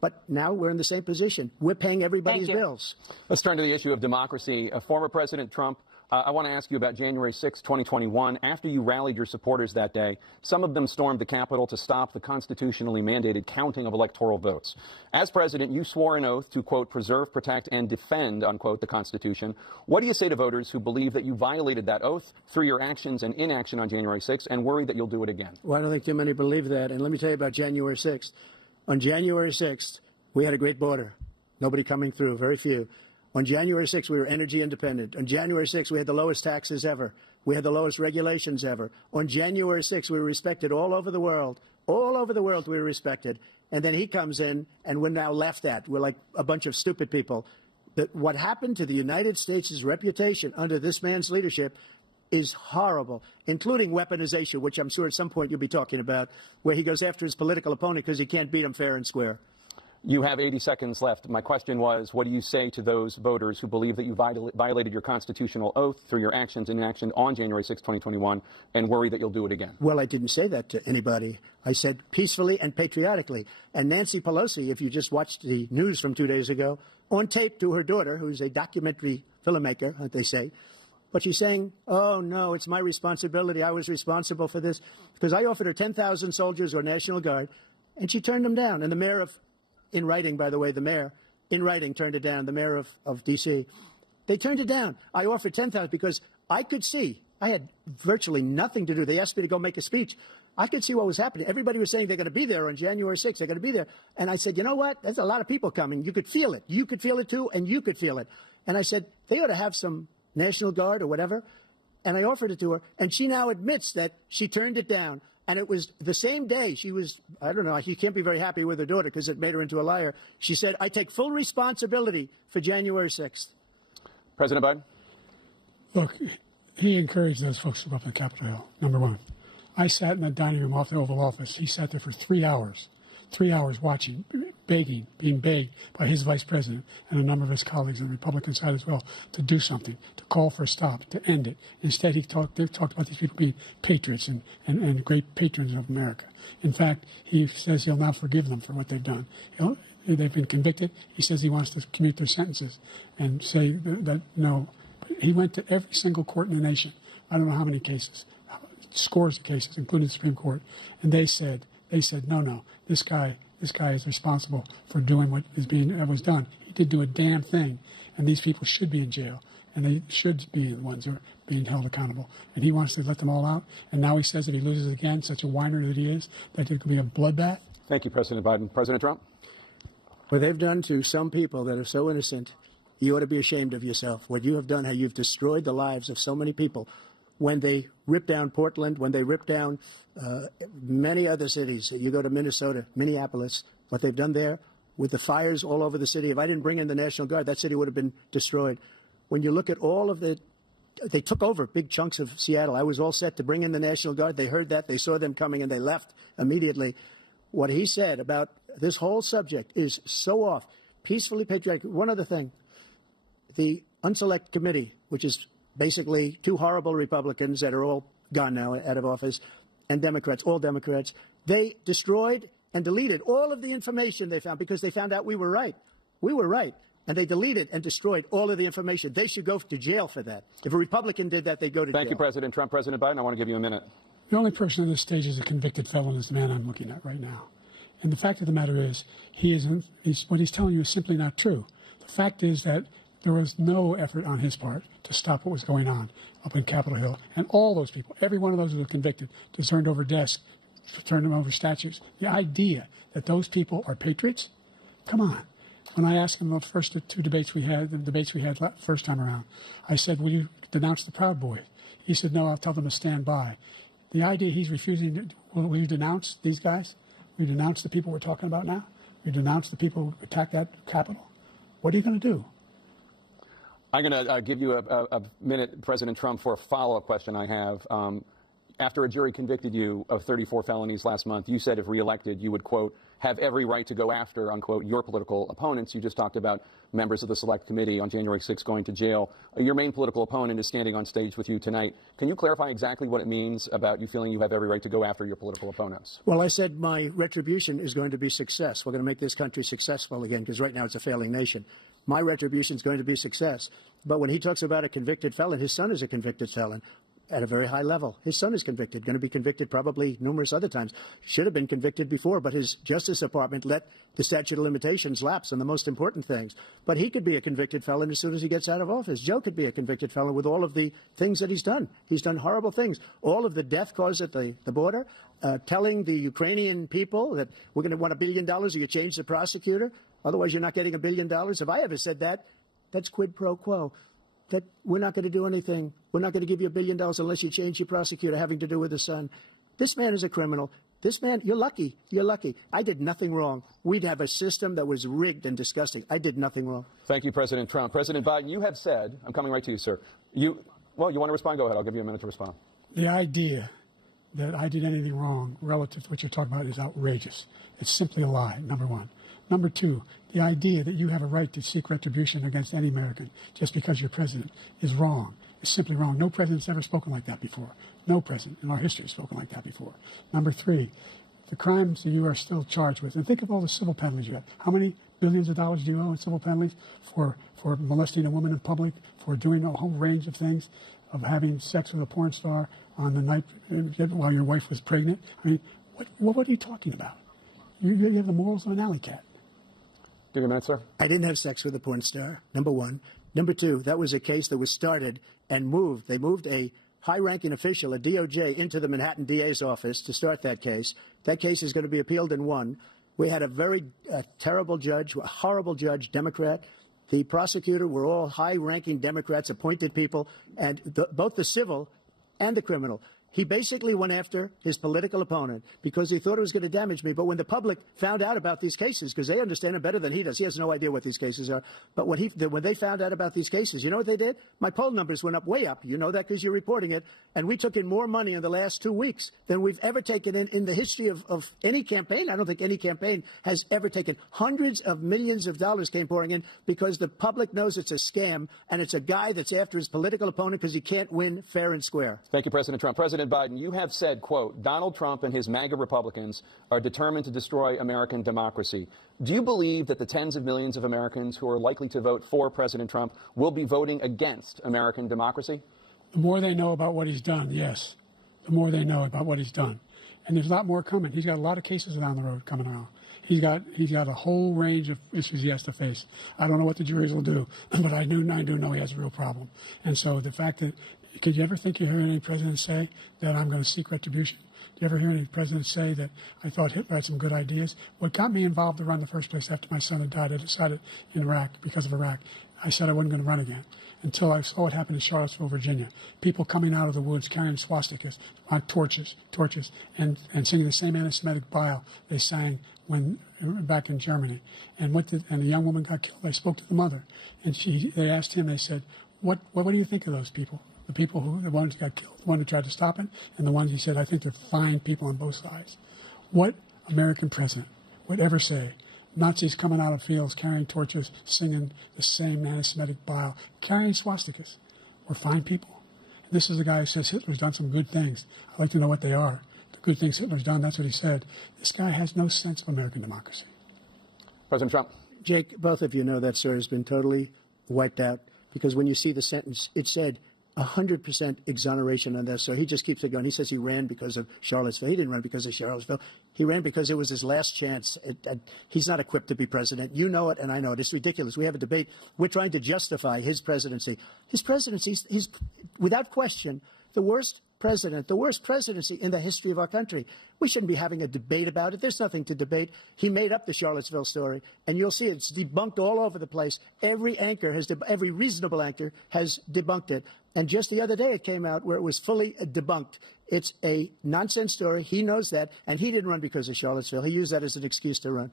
But now we're in the same position. We're paying everybody's bills. Let's turn to the issue of democracy. Former President Trump, I want to ask you about January 6, 2021. After you rallied your supporters that day, some of them stormed the Capitol to stop the constitutionally mandated counting of electoral votes. As president, you swore an oath to, quote, preserve, protect, and defend, unquote, the Constitution. What do you say to voters who believe that you violated that oath through your actions and inaction on January 6 and worry that you'll do it again? Well, I don't think too many believe that. And let me tell you about January 6th. On January 6th, we had a great border. Nobody coming through, very few. On January 6th, we were energy independent. On January 6th, we had the lowest taxes ever. We had the lowest regulations ever. On January 6th, we were respected all over the world. All over the world, we were respected. And then he comes in, and we're now laughed at. We're like a bunch of stupid people. But what happened to the United States' reputation under this man's leadership is horrible, including weaponization, which I'm sure at some point you'll be talking about, where he goes after his political opponent because he can't beat him fair and square. You have 80 seconds left. My question was, what do you say to those voters who believe that you violated your constitutional oath through your actions and inaction on January 6, 2021, and worry that you'll do it again? Well, I didn't say that to anybody. I said peacefully and patriotically. And Nancy Pelosi, if you just watched the news from 2 days ago, on tape to her daughter, who's a documentary filmmaker, they say, but she's saying, oh, no, it's my responsibility. I was responsible for this. Because I offered her 10,000 soldiers or National Guard, and she turned them down. And the mayor of in writing, by the way, the mayor, in writing, turned it down, the mayor of D.C. They turned it down. I offered 10,000 because I could see. I had virtually nothing to do. They asked me to go make a speech. I could see what was happening. Everybody was saying they're going to be there on January 6th. They're going to be there. And I said, you know what? There's a lot of people coming. You could feel it. You could feel it, too, and you could feel it. And I said, they ought to have some National Guard or whatever. And I offered it to her. And she now admits that she turned it down. And it was the same day she was, I don't know, she can't be very happy with her daughter because it made her into a liar. She said, I take full responsibility for January 6th. President Biden? Look, he encouraged those folks to go up to Capitol Hill, number one. I sat in that dining room off the Oval Office. He sat there for 3 hours watching, begging, being begged by his vice president and a number of his colleagues on the Republican side as well to do something, to call for a stop, to end it. Instead, they talked about these people being patriots and great patrons of America. In fact, he says he'll now forgive them for what they've done. They've been convicted. He says he wants to commute their sentences and say that no. But he went to every single court in the nation. I don't know how many cases, scores of cases, including the Supreme Court. And they said, no, this guy is responsible for doing what was done. He did do a damn thing, and these people should be in jail, and they should be the ones who are being held accountable. And he wants to let them all out. And now he says if he loses again, such a whiner that he is, that it could be a bloodbath. Thank you, President Biden. President Trump? What they've done to some people that are so innocent, you ought to be ashamed of yourself. What you have done, how you've destroyed the lives of so many people. When they ripped down Portland, when they ripped down many other cities, you go to Minnesota, Minneapolis, what they've done there with the fires all over the city. If I didn't bring in the National Guard, that city would have been destroyed. When you look at all of they took over big chunks of Seattle. I was all set to bring in the National Guard. They heard that. They saw them coming, and they left immediately. what he said about this whole subject is so off. Peacefully patriotic. One other thing, the Unselect Committee, which is basically two horrible Republicans that are all gone now, out of office, and Democrats, all Democrats, they destroyed and deleted all of the information they found because they found out we were right. We were right. And they deleted and destroyed all of the information. They should go to jail for that. If a Republican did that, they'd go to jail. Thank you, President Trump. President Biden, I want to give you a minute. The only person on this stage is a convicted felon is the man I'm looking at right now. And the fact of the matter is, what he's telling you is simply not true. The fact is that there was no effort on his part to stop what was going on up in Capitol Hill. And all those people, every one of those who were convicted, just turned over desks, turned them over statues. The idea that those people are patriots, come on. When I asked him about the first two debates we had, the debates we had first time around, I said, will you denounce the Proud Boys? He said, no, I'll tell them to stand by. The idea he's refusing, will you denounce these guys? Will you denounce the people we're talking about now? Will you denounce the people who attacked that Capitol? What are you going to do? I'm going to give you a minute, President Trump, for a follow-up question I have. After a jury convicted you of 34 felonies last month, you said if reelected, you would, quote, have every right to go after, unquote, your political opponents. You just talked about members of the Select Committee on January 6th going to jail. Your main political opponent is standing on stage with you tonight. Can you clarify exactly what it means about you feeling you have every right to go after your political opponents? Well, I said my retribution is going to be success. We're going to make this country successful again, because right now it's a failing nation. My retribution is going to be success. But when he talks about a convicted felon, his son is a convicted felon at a very high level. His son is convicted, going to be convicted probably numerous other times. Should have been convicted before, but his Justice Department let the statute of limitations lapse on the most important things. But he could be a convicted felon as soon as he gets out of office. Joe could be a convicted felon with all of the things that he's done. He's done horrible things. All of the death caused at the border, telling the Ukrainian people that we're going to want $1 billion or you change the prosecutor. Otherwise, you're not getting $1 billion. If I ever said that, that's quid pro quo. That we're not going to do anything. We're not going to give you $1 billion unless you change your prosecutor having to do with the son. This man is a criminal. This man, you're lucky. You're lucky. I did nothing wrong. We'd have a system that was rigged and disgusting. I did nothing wrong. Thank you, President Trump. President Biden, you have said, I'm coming right to you, sir. Well, you want to respond? Go ahead. I'll give you a minute to respond. The idea that I did anything wrong relative to what you're talking about is outrageous. It's simply a lie, number one. Number two, the idea that you have a right to seek retribution against any American just because you're president is wrong. It's simply wrong. No president's ever spoken like that before. No president in our history has spoken like that before. Number three, the crimes that you are still charged with. And think of all the civil penalties you have. How many billions of dollars do you owe in civil penalties for molesting a woman in public, for doing a whole range of things, of having sex with a porn star on the night while your wife was pregnant? I mean, what are you talking about? You have the morals of an alley cat. Give you a minute, sir. I didn't have sex with a porn star, number one. Number two, that was a case that was started and moved. They moved a high-ranking official, a DOJ, into the Manhattan DA's office to start that case. That case is going to be appealed and won. We had a very terrible judge, a horrible judge, Democrat. The prosecutor were all high-ranking Democrats, appointed people, and both the civil and the criminal. He basically went after his political opponent because he thought it was going to damage me. But when the public found out about these cases, because they understand it better than he does, he has no idea what these cases are. But when they found out about these cases, you know what they did? My poll numbers went up, way up. You know that because you're reporting it. And we took in more money in the last 2 weeks than we've ever taken in the history of any campaign. I don't think any campaign has ever taken. Hundreds of millions of dollars came pouring in because the public knows it's a scam, and it's a guy that's after his political opponent because he can't win fair and square. Thank you, President Trump. President Biden, you have said, quote, Donald Trump and his MAGA Republicans are determined to destroy American democracy. Do you believe that the tens of millions of Americans who are likely to vote for President Trump will be voting against American democracy? The more they know about what he's done, yes. The more they know about what he's done. And there's a lot more coming. He's got a lot of cases down the road coming around. He's got a whole range of issues he has to face. I don't know what the juries will do, but I do know he has a real problem. And so the fact that, could you ever think you hear any president say that I'm going to seek retribution? Do you ever hear any president say that I thought Hitler had some good ideas? What got me involved to run in the first place after my son had died, I decided in Iraq, because of Iraq, I said I wasn't going to run again until I saw what happened in Charlottesville, Virginia. People coming out of the woods carrying swastikas, torches, and singing the same anti-Semitic bile they sang when back in Germany. And the young woman got killed. I spoke to the mother, and they asked him. They said, "What do you think of those people? The ones who got killed, the one who tried to stop it, and the ones he said, I think they're fine people on both sides." What American president would ever say Nazis coming out of fields carrying torches, singing the same anti-Semitic bile, carrying swastikas were fine people. And this is the guy who says Hitler's done some good things. I'd like to know what they are. The good things Hitler's done, that's what he said. This guy has no sense of American democracy. President Trump. Jake, both of you know that story has been totally wiped out because when you see the sentence, it said 100% exoneration on that. So he just keeps it going. He says he ran because of Charlottesville. He didn't run because of Charlottesville. He ran because it was his last chance. He's not equipped to be president. You know it, and I know it. It's ridiculous. We have a debate. We're trying to justify his presidency. His presidency, he's without question, the worst president, the worst presidency in the history of our country. We shouldn't be having a debate about it. There's nothing to debate. He made up the Charlottesville story, and you'll see it's debunked all over the place. Every anchor every reasonable anchor has debunked it. And just the other day it came out where it was fully debunked. It's a nonsense story. He knows that, and he didn't run because of Charlottesville. He used that as an excuse to run.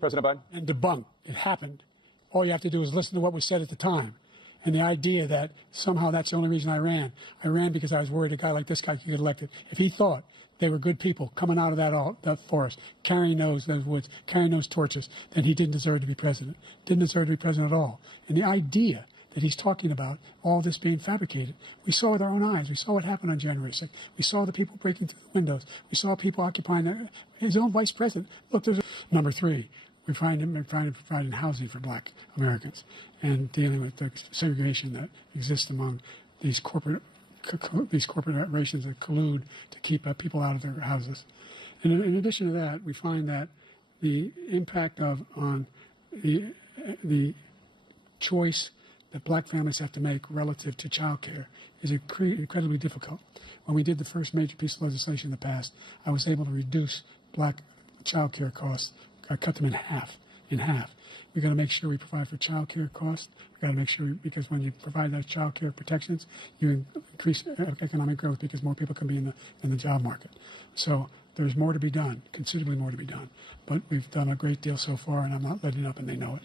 President Biden. And debunked. It happened. All you have to do is listen to what was said at the time. And the idea that somehow that's the only reason I ran because I was worried a guy like this guy could get elected. If he thought they were good people coming out of that forest, carrying those woods, carrying those torches, then he didn't deserve to be president. Didn't deserve to be president at all. And the idea that he's talking about all this being fabricated, we saw with our own eyes. We saw what happened on January 6th. We saw the people breaking through the windows. We saw people occupying his own vice president. Look, number three. We find him providing housing for black Americans and dealing with the segregation that exists among these corporate corporations that collude to keep people out of their houses. And in addition to that, we find that the impact on the choice that black families have to make relative to child care is incredibly difficult. When we did the first major piece of legislation in the past, I was able to reduce black child care costs. I cut them in half. We've got to make sure we provide for child care costs. We've got to make sure, because when you provide those child care protections, you increase economic growth because more people can be in the job market. So there's more to be done, considerably more to be done. But we've done a great deal so far, and I'm not letting up, and they know it.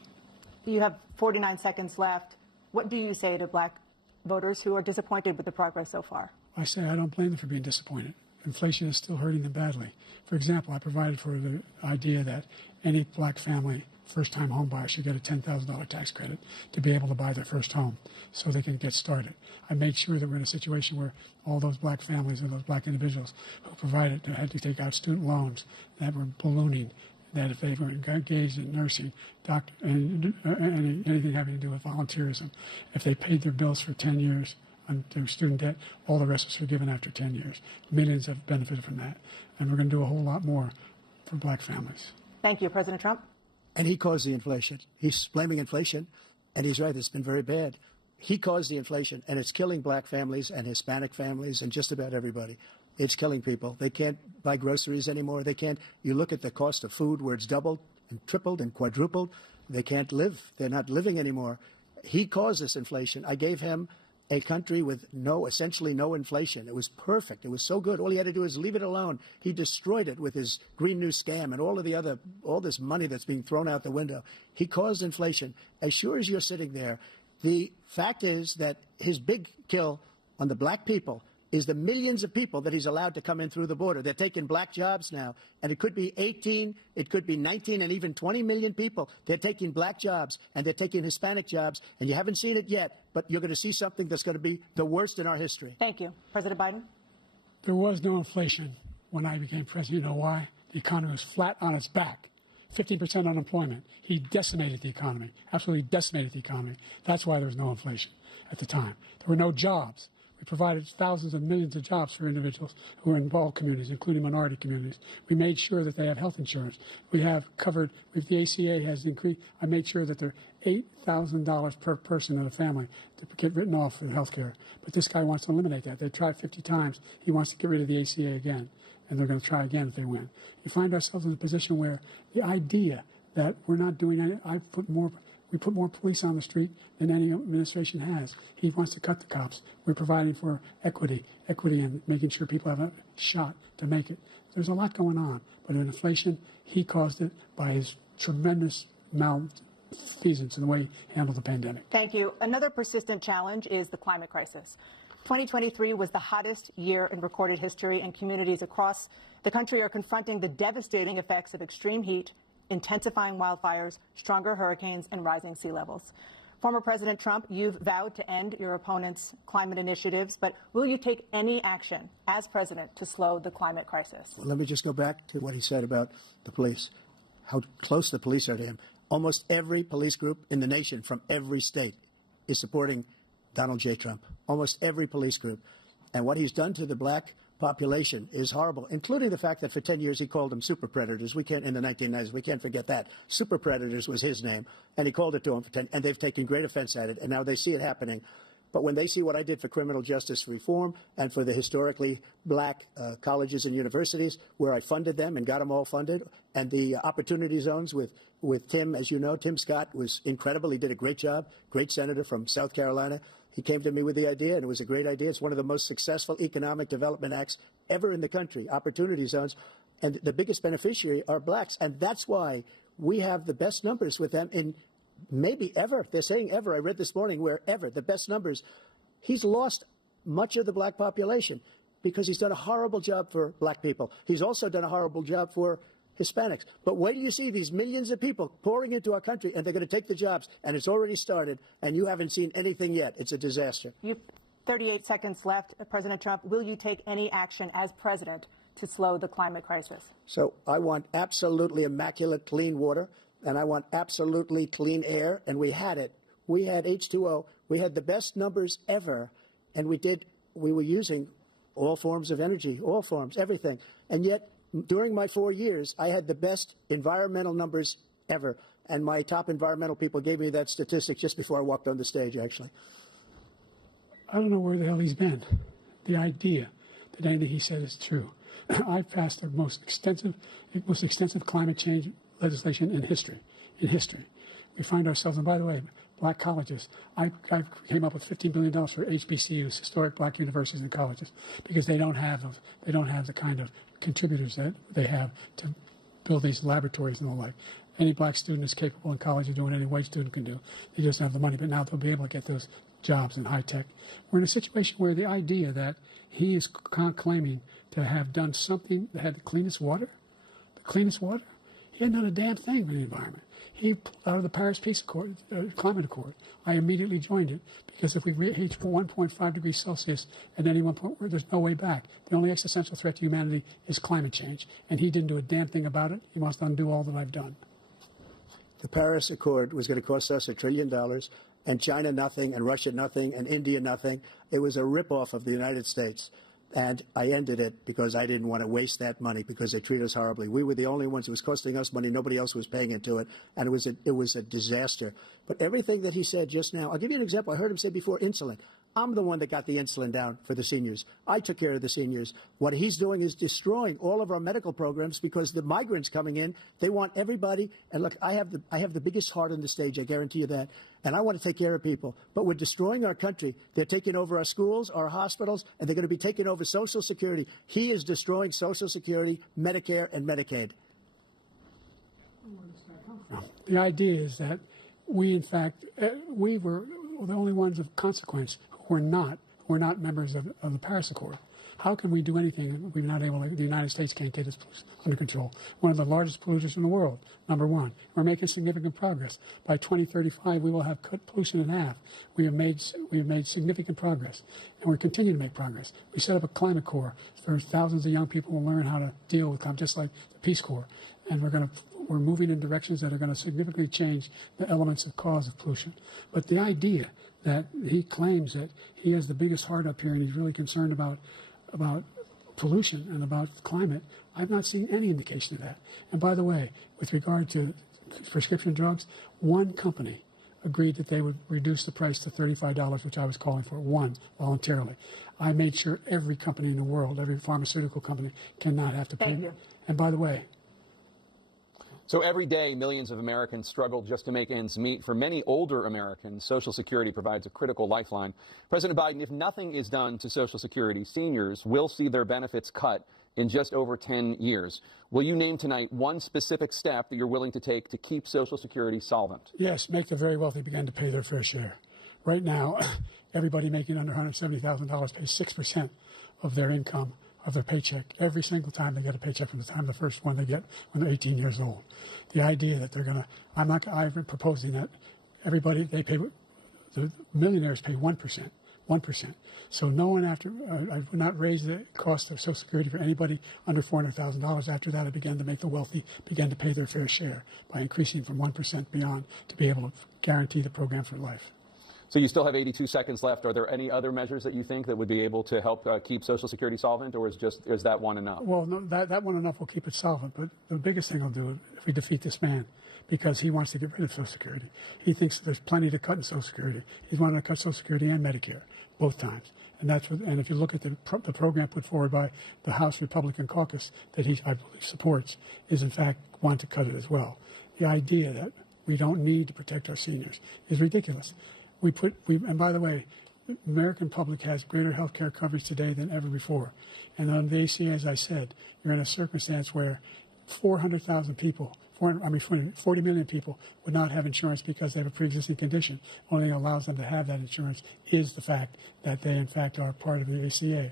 You have 49 seconds left. What do you say to black voters who are disappointed with the progress so far? I say I don't blame them for being disappointed. Inflation is still hurting them badly. For example, I provided for the idea that any black family, first-time home buyer, should get a $10,000 tax credit to be able to buy their first home so they can get started. I made sure that we're in a situation where all those black families and those black individuals who provided had to take out student loans that were ballooning, that if they were engaged in nursing, doctor, and anything having to do with volunteerism, if they paid their bills for 10 years on their student debt, all the rest was forgiven after 10 years. Millions have benefited from that. And we're going to do a whole lot more for black families. Thank you, President Trump. And he caused the inflation. He's blaming inflation, and he's right. It's been very bad. He caused the inflation, and it's killing black families and Hispanic families and just about everybody. It's killing people. They can't buy groceries anymore. They can't. You look at the cost of food where it's doubled and tripled and quadrupled. They can't live. They're not living anymore. He caused this inflation. I gave him a country with essentially no inflation. It was perfect. It was so good. All he had to do is leave it alone. He destroyed it with his Green New Scam and all this money that's being thrown out the window. He caused inflation. As sure as you're sitting there, the fact is that his big kill on the black people is the millions of people that he's allowed to come in through the border. They're taking black jobs now, and it could be 18, it could be 19, and even 20 million people. They're taking black jobs, and they're taking Hispanic jobs, and you haven't seen it yet, but you're going to see something that's going to be the worst in our history. Thank you. President Biden? There was no inflation when I became president. You know why? The economy was flat on its back. 15% unemployment. He decimated the economy, absolutely decimated the economy. That's why there was no inflation at the time. There were no jobs. We provided thousands of millions of jobs for individuals who are in all communities, including minority communities. We made sure that they have health insurance. We have covered, if the ACA has increased, I made sure that they're $8,000 per person in a family to get written off for health care. But this guy wants to eliminate that. They tried 50 times. He wants to get rid of the ACA again, and they're going to try again if they win. You find ourselves in a position where the idea that we're not doing any, we put more police on the street than any administration has. He wants to cut the cops. We're providing for equity and making sure people have a shot to make it. There's a lot going on. But in inflation, he caused it by his tremendous malfeasance in the way he handled the pandemic. Thank you. Another persistent challenge is the climate crisis. 2023 was the hottest year in recorded history, and communities across the country are confronting the devastating effects of extreme heat, intensifying wildfires, stronger hurricanes, and rising sea levels. Former President Trump, you've vowed to end your opponent's climate initiatives, but will you take any action as president to slow the climate crisis? Well, let me just go back to what he said about the police, how close the police are to him. Almost every police group in the nation from every state is supporting Donald J. Trump, almost every police group. And what he's done to the black population is horrible, including the fact that for 10 years he called them super predators. We can't, in the 1990s, we can't forget that. Super predators was his name, and he called it to them for 10, and they've taken great offense at it, and now they see it happening. But when they see what I did for criminal justice reform and for the historically black colleges and universities, where I funded them and got them all funded, and the opportunity zones with Tim, as you know, Tim Scott was incredible. He did a great job, great senator from South Carolina. He came to me with the idea, and it was a great idea. It's one of the most successful economic development acts ever in the country, opportunity zones. And the biggest beneficiary are blacks. And that's why we have the best numbers with them in maybe ever. They're saying ever. I read this morning where ever, the best numbers. He's lost much of the black population because he's done a horrible job for black people. He's also done a horrible job for Hispanics. But wait till you see these millions of people pouring into our country, and they're going to take the jobs, and it's already started, and you haven't seen anything yet. It's a disaster. You have 38 seconds left. President Trump, will you take any action as president to slow the climate crisis? So I want absolutely immaculate clean water, and I want absolutely clean air, and we had it. We had H2O. We had the best numbers ever, and we were using all forms of energy, all forms, everything. And yet, during my 4 years, I had the best environmental numbers ever. And my top environmental people gave me that statistic just before I walked on the stage, actually. I don't know where the hell he's been. The idea that anything he said is true. I've passed the most extensive climate change legislation in history. We find ourselves, and by the way, black colleges. I came up with $15 billion for HBCUs, historic black universities and colleges, because they don't have the kind of contributors that they have to build these laboratories and the like. Any black student is capable in college of doing any white student can do. They just have the money, but now they'll be able to get those jobs in high tech. We're in a situation where the idea that he is claiming to have done something that had the cleanest water, he hadn't done a damn thing for the environment. He pulled out of the Paris Peace Accord, Climate Accord. I immediately joined it because if we reach 1.5 degrees Celsius at any one point, there's no way back. The only existential threat to humanity is climate change, and he didn't do a damn thing about it. He wants to undo all that I've done. The Paris Accord was going to cost us $1 trillion, and China nothing, and Russia nothing, and India nothing. It was a ripoff of the United States. And I ended it because I didn't want to waste that money because they treat us horribly. We were the only ones. It was costing us money. Nobody else was paying into it. And it was a disaster. But everything that he said just now, I'll give you an example. I heard him say before insulin. I'm the one that got the insulin down for the seniors. I took care of the seniors. What he's doing is destroying all of our medical programs because the migrants coming in, they want everybody. And look, I have the biggest heart on the stage. I guarantee you that. And I want to take care of people. But we're destroying our country. They're taking over our schools, our hospitals, and they're going to be taking over Social Security. He is destroying Social Security, Medicare, and Medicaid. The idea is that we, in fact, we were the only ones of consequence who were not members of the Paris Accord. How can we do anything if we're not able to, the United States can't get this under control? One of the largest polluters in the world, number one. We're making significant progress. By 2035, we will have cut pollution in half. We have made significant progress, and we're continuing to make progress. We set up a climate corps for thousands of young people who will learn how to deal with climate, just like the Peace Corps. And we're moving in directions that are going to significantly change the elements of cause of pollution. But the idea that he claims that he has the biggest heart up here and he's really concerned about pollution and about climate, I've not seen any indication of that. And by the way, with regard to prescription drugs, one company agreed that they would reduce the price to $35, which I was calling for, one, voluntarily. I made sure every company in the world, every pharmaceutical company, cannot have to pay. Thank you. And by the way, so every day, millions of Americans struggle just to make ends meet. For many older Americans, Social Security provides a critical lifeline. President Biden, if nothing is done to Social Security, seniors will see their benefits cut in just over 10 years. Will you name tonight one specific step that you're willing to take to keep Social Security solvent? yes, make the very wealthy begin to pay their fair share. Right now, everybody making under $170,000 pays 6% of their income, of their paycheck, every single time they get a paycheck from the time the first one they get when they're 18 years old. The idea that they're going to, I'm proposing that everybody, they pay, the millionaires pay 1%. 1%. So no one after, I would not raise the cost of Social Security for anybody under $400,000. After that, I began to make the wealthy begin to pay their fair share by increasing from 1% beyond to be able to guarantee the program for life. So you still have 82 seconds left. Are there any other measures that you think that would be able to help keep Social Security solvent, or is that one enough? Well, no, that one enough will keep it solvent. But the biggest thing will do it if we defeat this man, because he wants to get rid of Social Security. He thinks there's plenty to cut in Social Security. He's wanted to cut Social Security and Medicare both times. And that's what, and if you look at the program put forward by the House Republican caucus that he, I believe, supports, is in fact want to cut it as well. The idea that we don't need to protect our seniors is ridiculous. And by the way, the American public has greater health care coverage today than ever before. And on the ACA, as I said, you're in a circumstance where 400,000 people, 40 million people would not have insurance because they have a pre-existing condition. Only thing that allows them to have that insurance is the fact that they, in fact, are part of the ACA.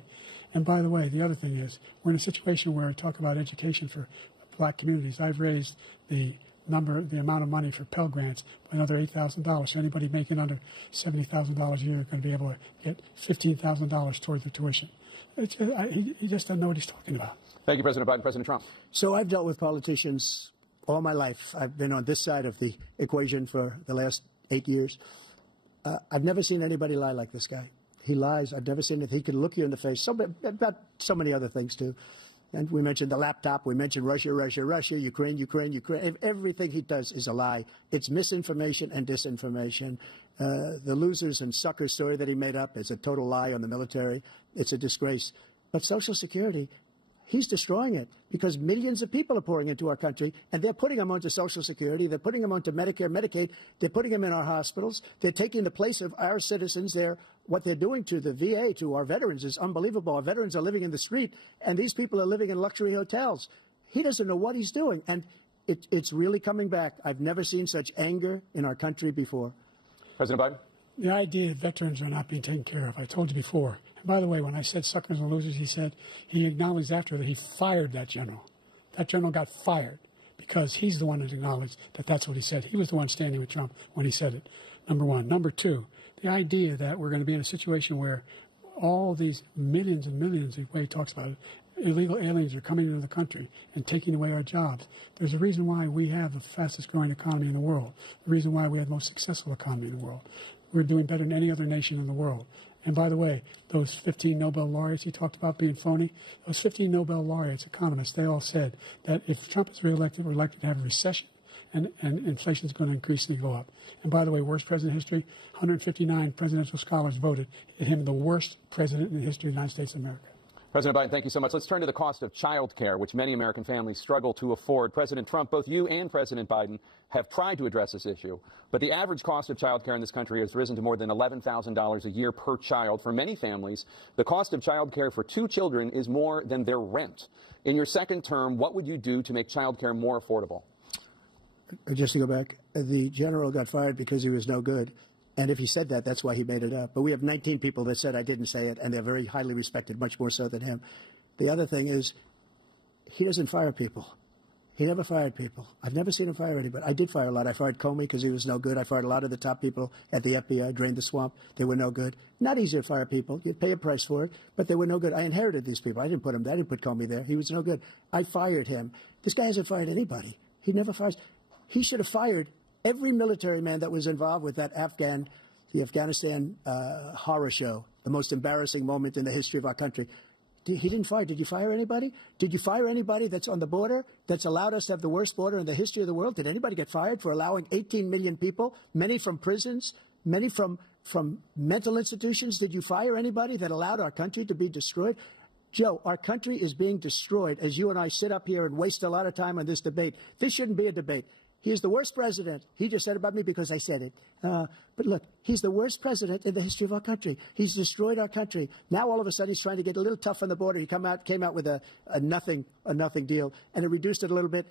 And by the way, the other thing is, we're in a situation where I talk about education for black communities. I've raised the amount of money for Pell Grants by another $8,000. So anybody making under $70,000 a year is going to be able to get $15,000 towards the tuition. He just doesn't know what he's talking about. Thank you, President Biden. President Trump. So I've dealt with politicians all my life. I've been on this side of the equation for the last 8 years. I've never seen anybody lie like this guy. He lies. I've never seen it. He can look you in the face. About so many other things, too. And we mentioned the laptop. We mentioned Russia, Ukraine. Everything he does is a lie. It's misinformation and disinformation. The losers and suckers story that he made up is a total lie on the military. It's a disgrace. But Social Security, he's destroying it because millions of people are pouring into our country, and they're putting them onto Social Security. They're putting them onto Medicare, Medicaid. They're putting them in our hospitals. They're taking the place of our citizens. What they're doing to the VA, to our veterans, is unbelievable. Our veterans are living in the street, and these people are living in luxury hotels. He doesn't know what he's doing, and it's really coming back. I've never seen such anger in our country before. President Biden? The idea that veterans are not being taken care of, I told you before. And by the way, when I said suckers and losers, he acknowledged after that he fired that general. That general got fired because he's the one that acknowledged that that's what he said. He was the one standing with Trump when he said it, number one. Number two, the idea that we're going to be in a situation where all these millions and millions, the way he talks about it, illegal aliens are coming into the country and taking away our jobs. There's a reason why we have the fastest growing economy in the world, the reason why we have the most successful economy in the world. We're doing better than any other nation in the world. And by the way, those 15 Nobel laureates he talked about being phony, those 15 Nobel laureates, economists, they all said that if Trump is reelected, we're likely to have a recession. And inflation is going to increasingly go up. And by the way, worst president in history, 159 presidential scholars voted him the worst president in the history of the United States of America. President Biden, thank you so much. Let's turn to the cost of child care, which many American families struggle to afford. President Trump, both you and President Biden have tried to address this issue, but the average cost of child care in this country has risen to more than $11,000 a year per child. For many families, the cost of child care for 2 children is more than their rent. In your second term, what would you do to make child care more affordable? Just to go back, the general got fired because he was no good. And if he said that, that's why he made it up. But we have 19 people that said I didn't say it, and they're very highly respected, much more so than him. The other thing is, he doesn't fire people. He never fired people. I've never seen him fire anybody. I did fire a lot. I fired Comey because he was no good. I fired a lot of the top people at the FBI, drained the swamp. They were no good. Not easy to fire people. You'd pay a price for it, but they were no good. I inherited these people. I didn't put them there. I didn't put Comey there. He was no good. I fired him. This guy hasn't fired anybody. He never fires. He should have fired every military man that was involved with that the Afghanistan horror show, the most embarrassing moment in the history of our country. He didn't fire. Did you fire anybody? Did you fire anybody that's on the border, that's allowed us to have the worst border in the history of the world? Did anybody get fired for allowing 18 million people, many from prisons, many from mental institutions? Did you fire anybody that allowed our country to be destroyed? Joe, our country is being destroyed as you and I sit up here and waste a lot of time on this debate. This shouldn't be a debate. He is the worst president. He just said about me because I said it. But look, he's the worst president in the history of our country. He's destroyed our country. Now all of a sudden he's trying to get a little tough on the border. He came out with a nothing deal, and it reduced it a little bit,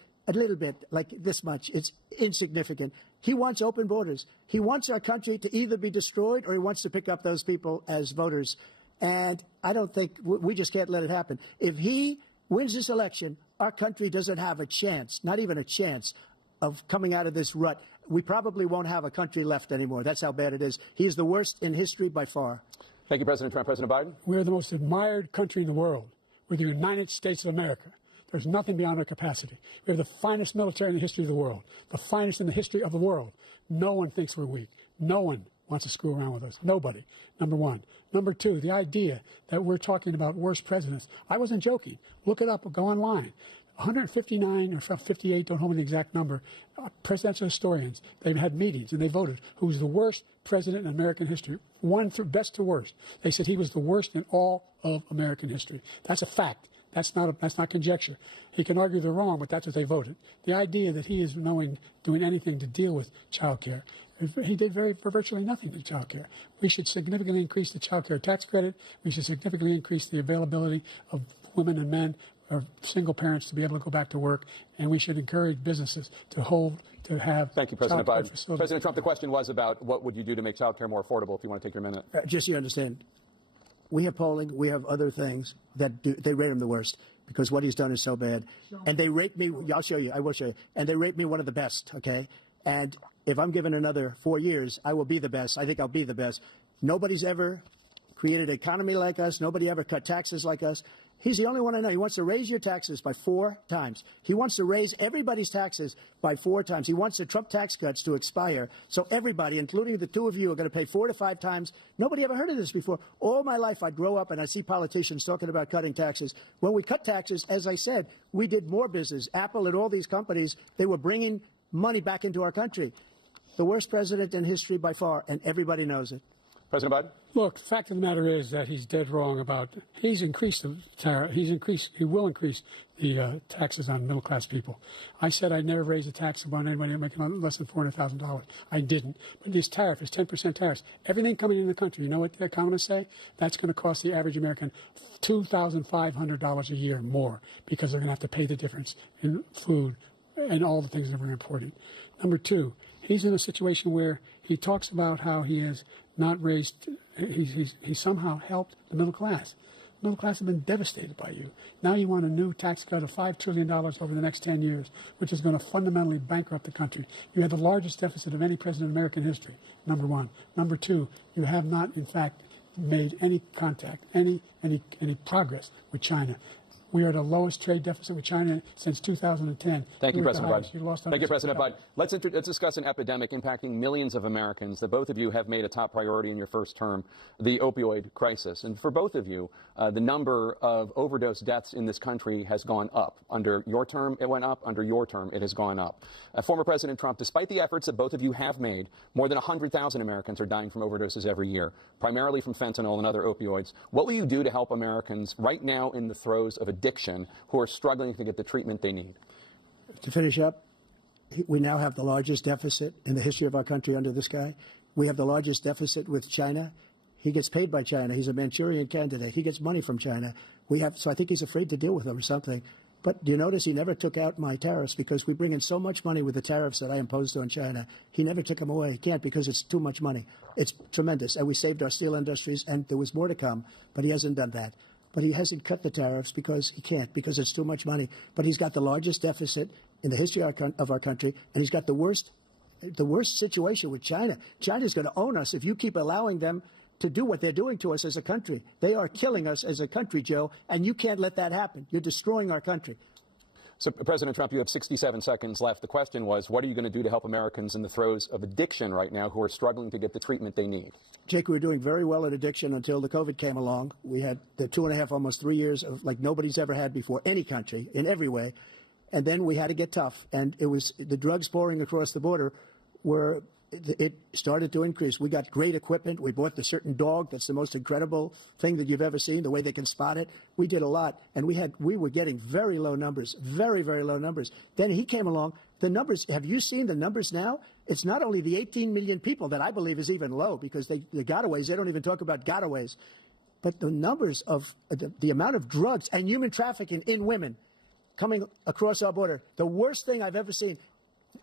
like this much. It's insignificant. He wants open borders. He wants our country to either be destroyed or he wants to pick up those people as voters. And I don't think we just can't let it happen. If he wins this election, our country doesn't have a chance, not even a chance, of coming out of this rut. We probably won't have a country left anymore. That's how bad it is. He is the worst in history by far. Thank you, President Trump. President Biden? We're the most admired country in the world. We're the United States of America. There's nothing beyond our capacity. We have the finest military in the history of the world, the finest in the history of the world. No one thinks we're weak. No one wants to screw around with us. Nobody, number one. Number two, the idea that we're talking about worst presidents. I wasn't joking. Look it up or go online. 159 or 58, don't hold me the exact number, presidential historians, they've had meetings and they voted who's the worst president in American history, one through best to worst. They said he was the worst in all of American history. That's a fact. That's not conjecture. He can argue they're wrong, but that's what they voted. The idea that he is doing anything to deal with child care, he did for virtually nothing with child care. We should significantly increase the child care tax credit. We should significantly increase the availability of women and men or single parents to be able to go back to work, and we should encourage businesses to have. Thank you, President Biden. President Trump, the question was about what would you do to make child care more affordable, if you want to take your minute. Just so you understand, we have polling, we have other things that they rate him the worst because what he's done is so bad. And they rate me, I'll show you, I will show you, and they rate me one of the best, okay? And if I'm given another 4 years, I will be the best. I think I'll be the best. Nobody's ever created an economy like us. Nobody ever cut taxes like us. He's the only one I know. He wants to raise your taxes by 4 times. He wants to raise everybody's taxes by 4 times. He wants the Trump tax cuts to expire. So everybody, including the two of you, are going to pay 4 to 5 times. Nobody ever heard of this before. All my life, I grow up and I see politicians talking about cutting taxes. When we cut taxes, as I said, we did more business. Apple and all these companies, they were bringing money back into our country. The worst president in history by far, and everybody knows it. President Biden? Look, the fact of the matter is that he's dead wrong about, he's increased the tariff, he will increase the taxes on middle-class people. I said I'd never raise a tax on anybody making less than $400,000. I didn't. But this tariff is 10% tariffs. Everything coming in the country, you know what the economists say? That's going to cost the average American $2,500 a year more because they're going to have to pay the difference in food and all the things that we're importing. Number two, he's in a situation where he talks about how he has not raised, he somehow helped the middle class. The middle class have been devastated by you. Now you want a new tax cut of $5 trillion over the next 10 years, which is going to fundamentally bankrupt the country. You had the largest deficit of any president in American history, number one. Number two, you have not, in fact, made any contact, any progress with China. We are at the lowest trade deficit with China since 2010. Thank you, President Biden. Thank you, President Biden. Let's discuss an epidemic impacting millions of Americans that both of you have made a top priority in your first term, the opioid crisis. And for both of you, the number of overdose deaths in this country has gone up. Under your term, it went up. Under your term, it has gone up. Former President Trump, despite the efforts that both of you have made, more than 100,000 Americans are dying from overdoses every year, primarily from fentanyl and other opioids. What will you do to help Americans right now in the throes of addiction who are struggling to get the treatment they need? To finish up, we now have the largest deficit in the history of our country under this guy. We have the largest deficit with China. He gets paid by China. He's a Manchurian candidate. He gets money from China. So I think he's afraid to deal with them or something. But do you notice he never took out my tariffs because we bring in so much money with the tariffs that I imposed on China. He never took them away. He can't because it's too much money. It's tremendous. And we saved our steel industries, and there was more to come, but he hasn't done that. But he hasn't cut the tariffs because he can't, because it's too much money. But he's got the largest deficit in the history of our country, and he's got the worst situation with China. China's going to own us if you keep allowing them to do what they're doing to us as a country. They are killing us as a country, Joe, and you can't let that happen. You're destroying our country. So, President Trump, you have 67 seconds left. The question was, what are you going to do to help Americans in the throes of addiction right now who are struggling to get the treatment they need? Jake, we were doing very well at addiction until the COVID came along. We had the 2.5, almost 3 years of like nobody's ever had before, any country, in every way. And then we had to get tough. And it was the drugs pouring across the border it started to increase. We got great equipment. We bought the certain dog. That's the most incredible thing that you've ever seen, the way they can spot it. We did a lot. And we were getting very low numbers, very, very low numbers. Then he came along. The numbers, have you seen the numbers now? It's not only the 18 million people that I believe is even low because the gotaways, they don't even talk about gotaways. But the numbers of the amount of drugs and human trafficking in women coming across our border, the worst thing I've ever seen.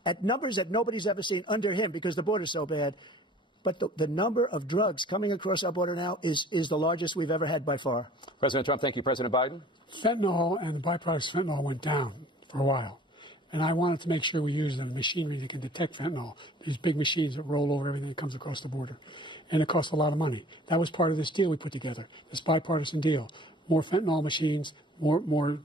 at numbers that nobody's ever seen under him because the border's so bad. But the number of drugs coming across our border now is the largest we've ever had by far. President Trump, thank you. President Biden? Fentanyl and the byproducts of fentanyl went down for a while. And I wanted to make sure we use the machinery that can detect fentanyl, these big machines that roll over everything that comes across the border. And it costs a lot of money. That was part of this deal we put together, this bipartisan deal. More fentanyl machines, more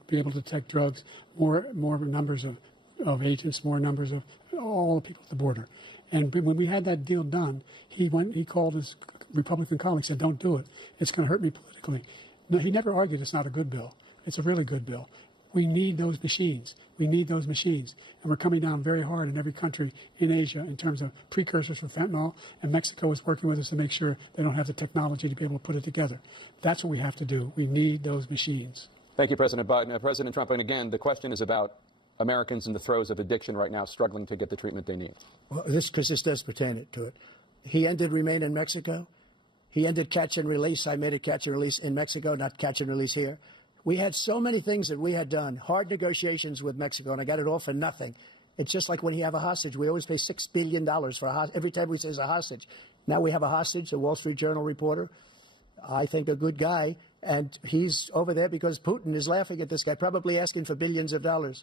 be able to detect drugs, more numbers of agents, more numbers of all the people at the border. And when we had that deal done, he called his Republican colleagues and said, don't do it. It's going to hurt me politically. No, he never argued it's not a good bill. It's a really good bill. We need those machines. We need those machines. And we're coming down very hard in every country in Asia in terms of precursors for fentanyl. And Mexico is working with us to make sure they don't have the technology to be able to put it together. That's what we have to do. We need those machines. Thank you, President Biden. President Trump, and again, the question is about Americans in the throes of addiction right now struggling to get the treatment they need. Well, this does pertain to it. He ended Remain in Mexico. He ended catch and release. I made it catch and release in Mexico, not catch and release here. We had so many things that we had done, hard negotiations with Mexico, and I got it all for nothing. It's just like when you have a hostage. We always pay $6 billion for a hostage. Every time we say it's a hostage. Now we have a hostage, a Wall Street Journal reporter, I think a good guy, and he's over there because Putin is laughing at this guy, probably asking for billions of dollars.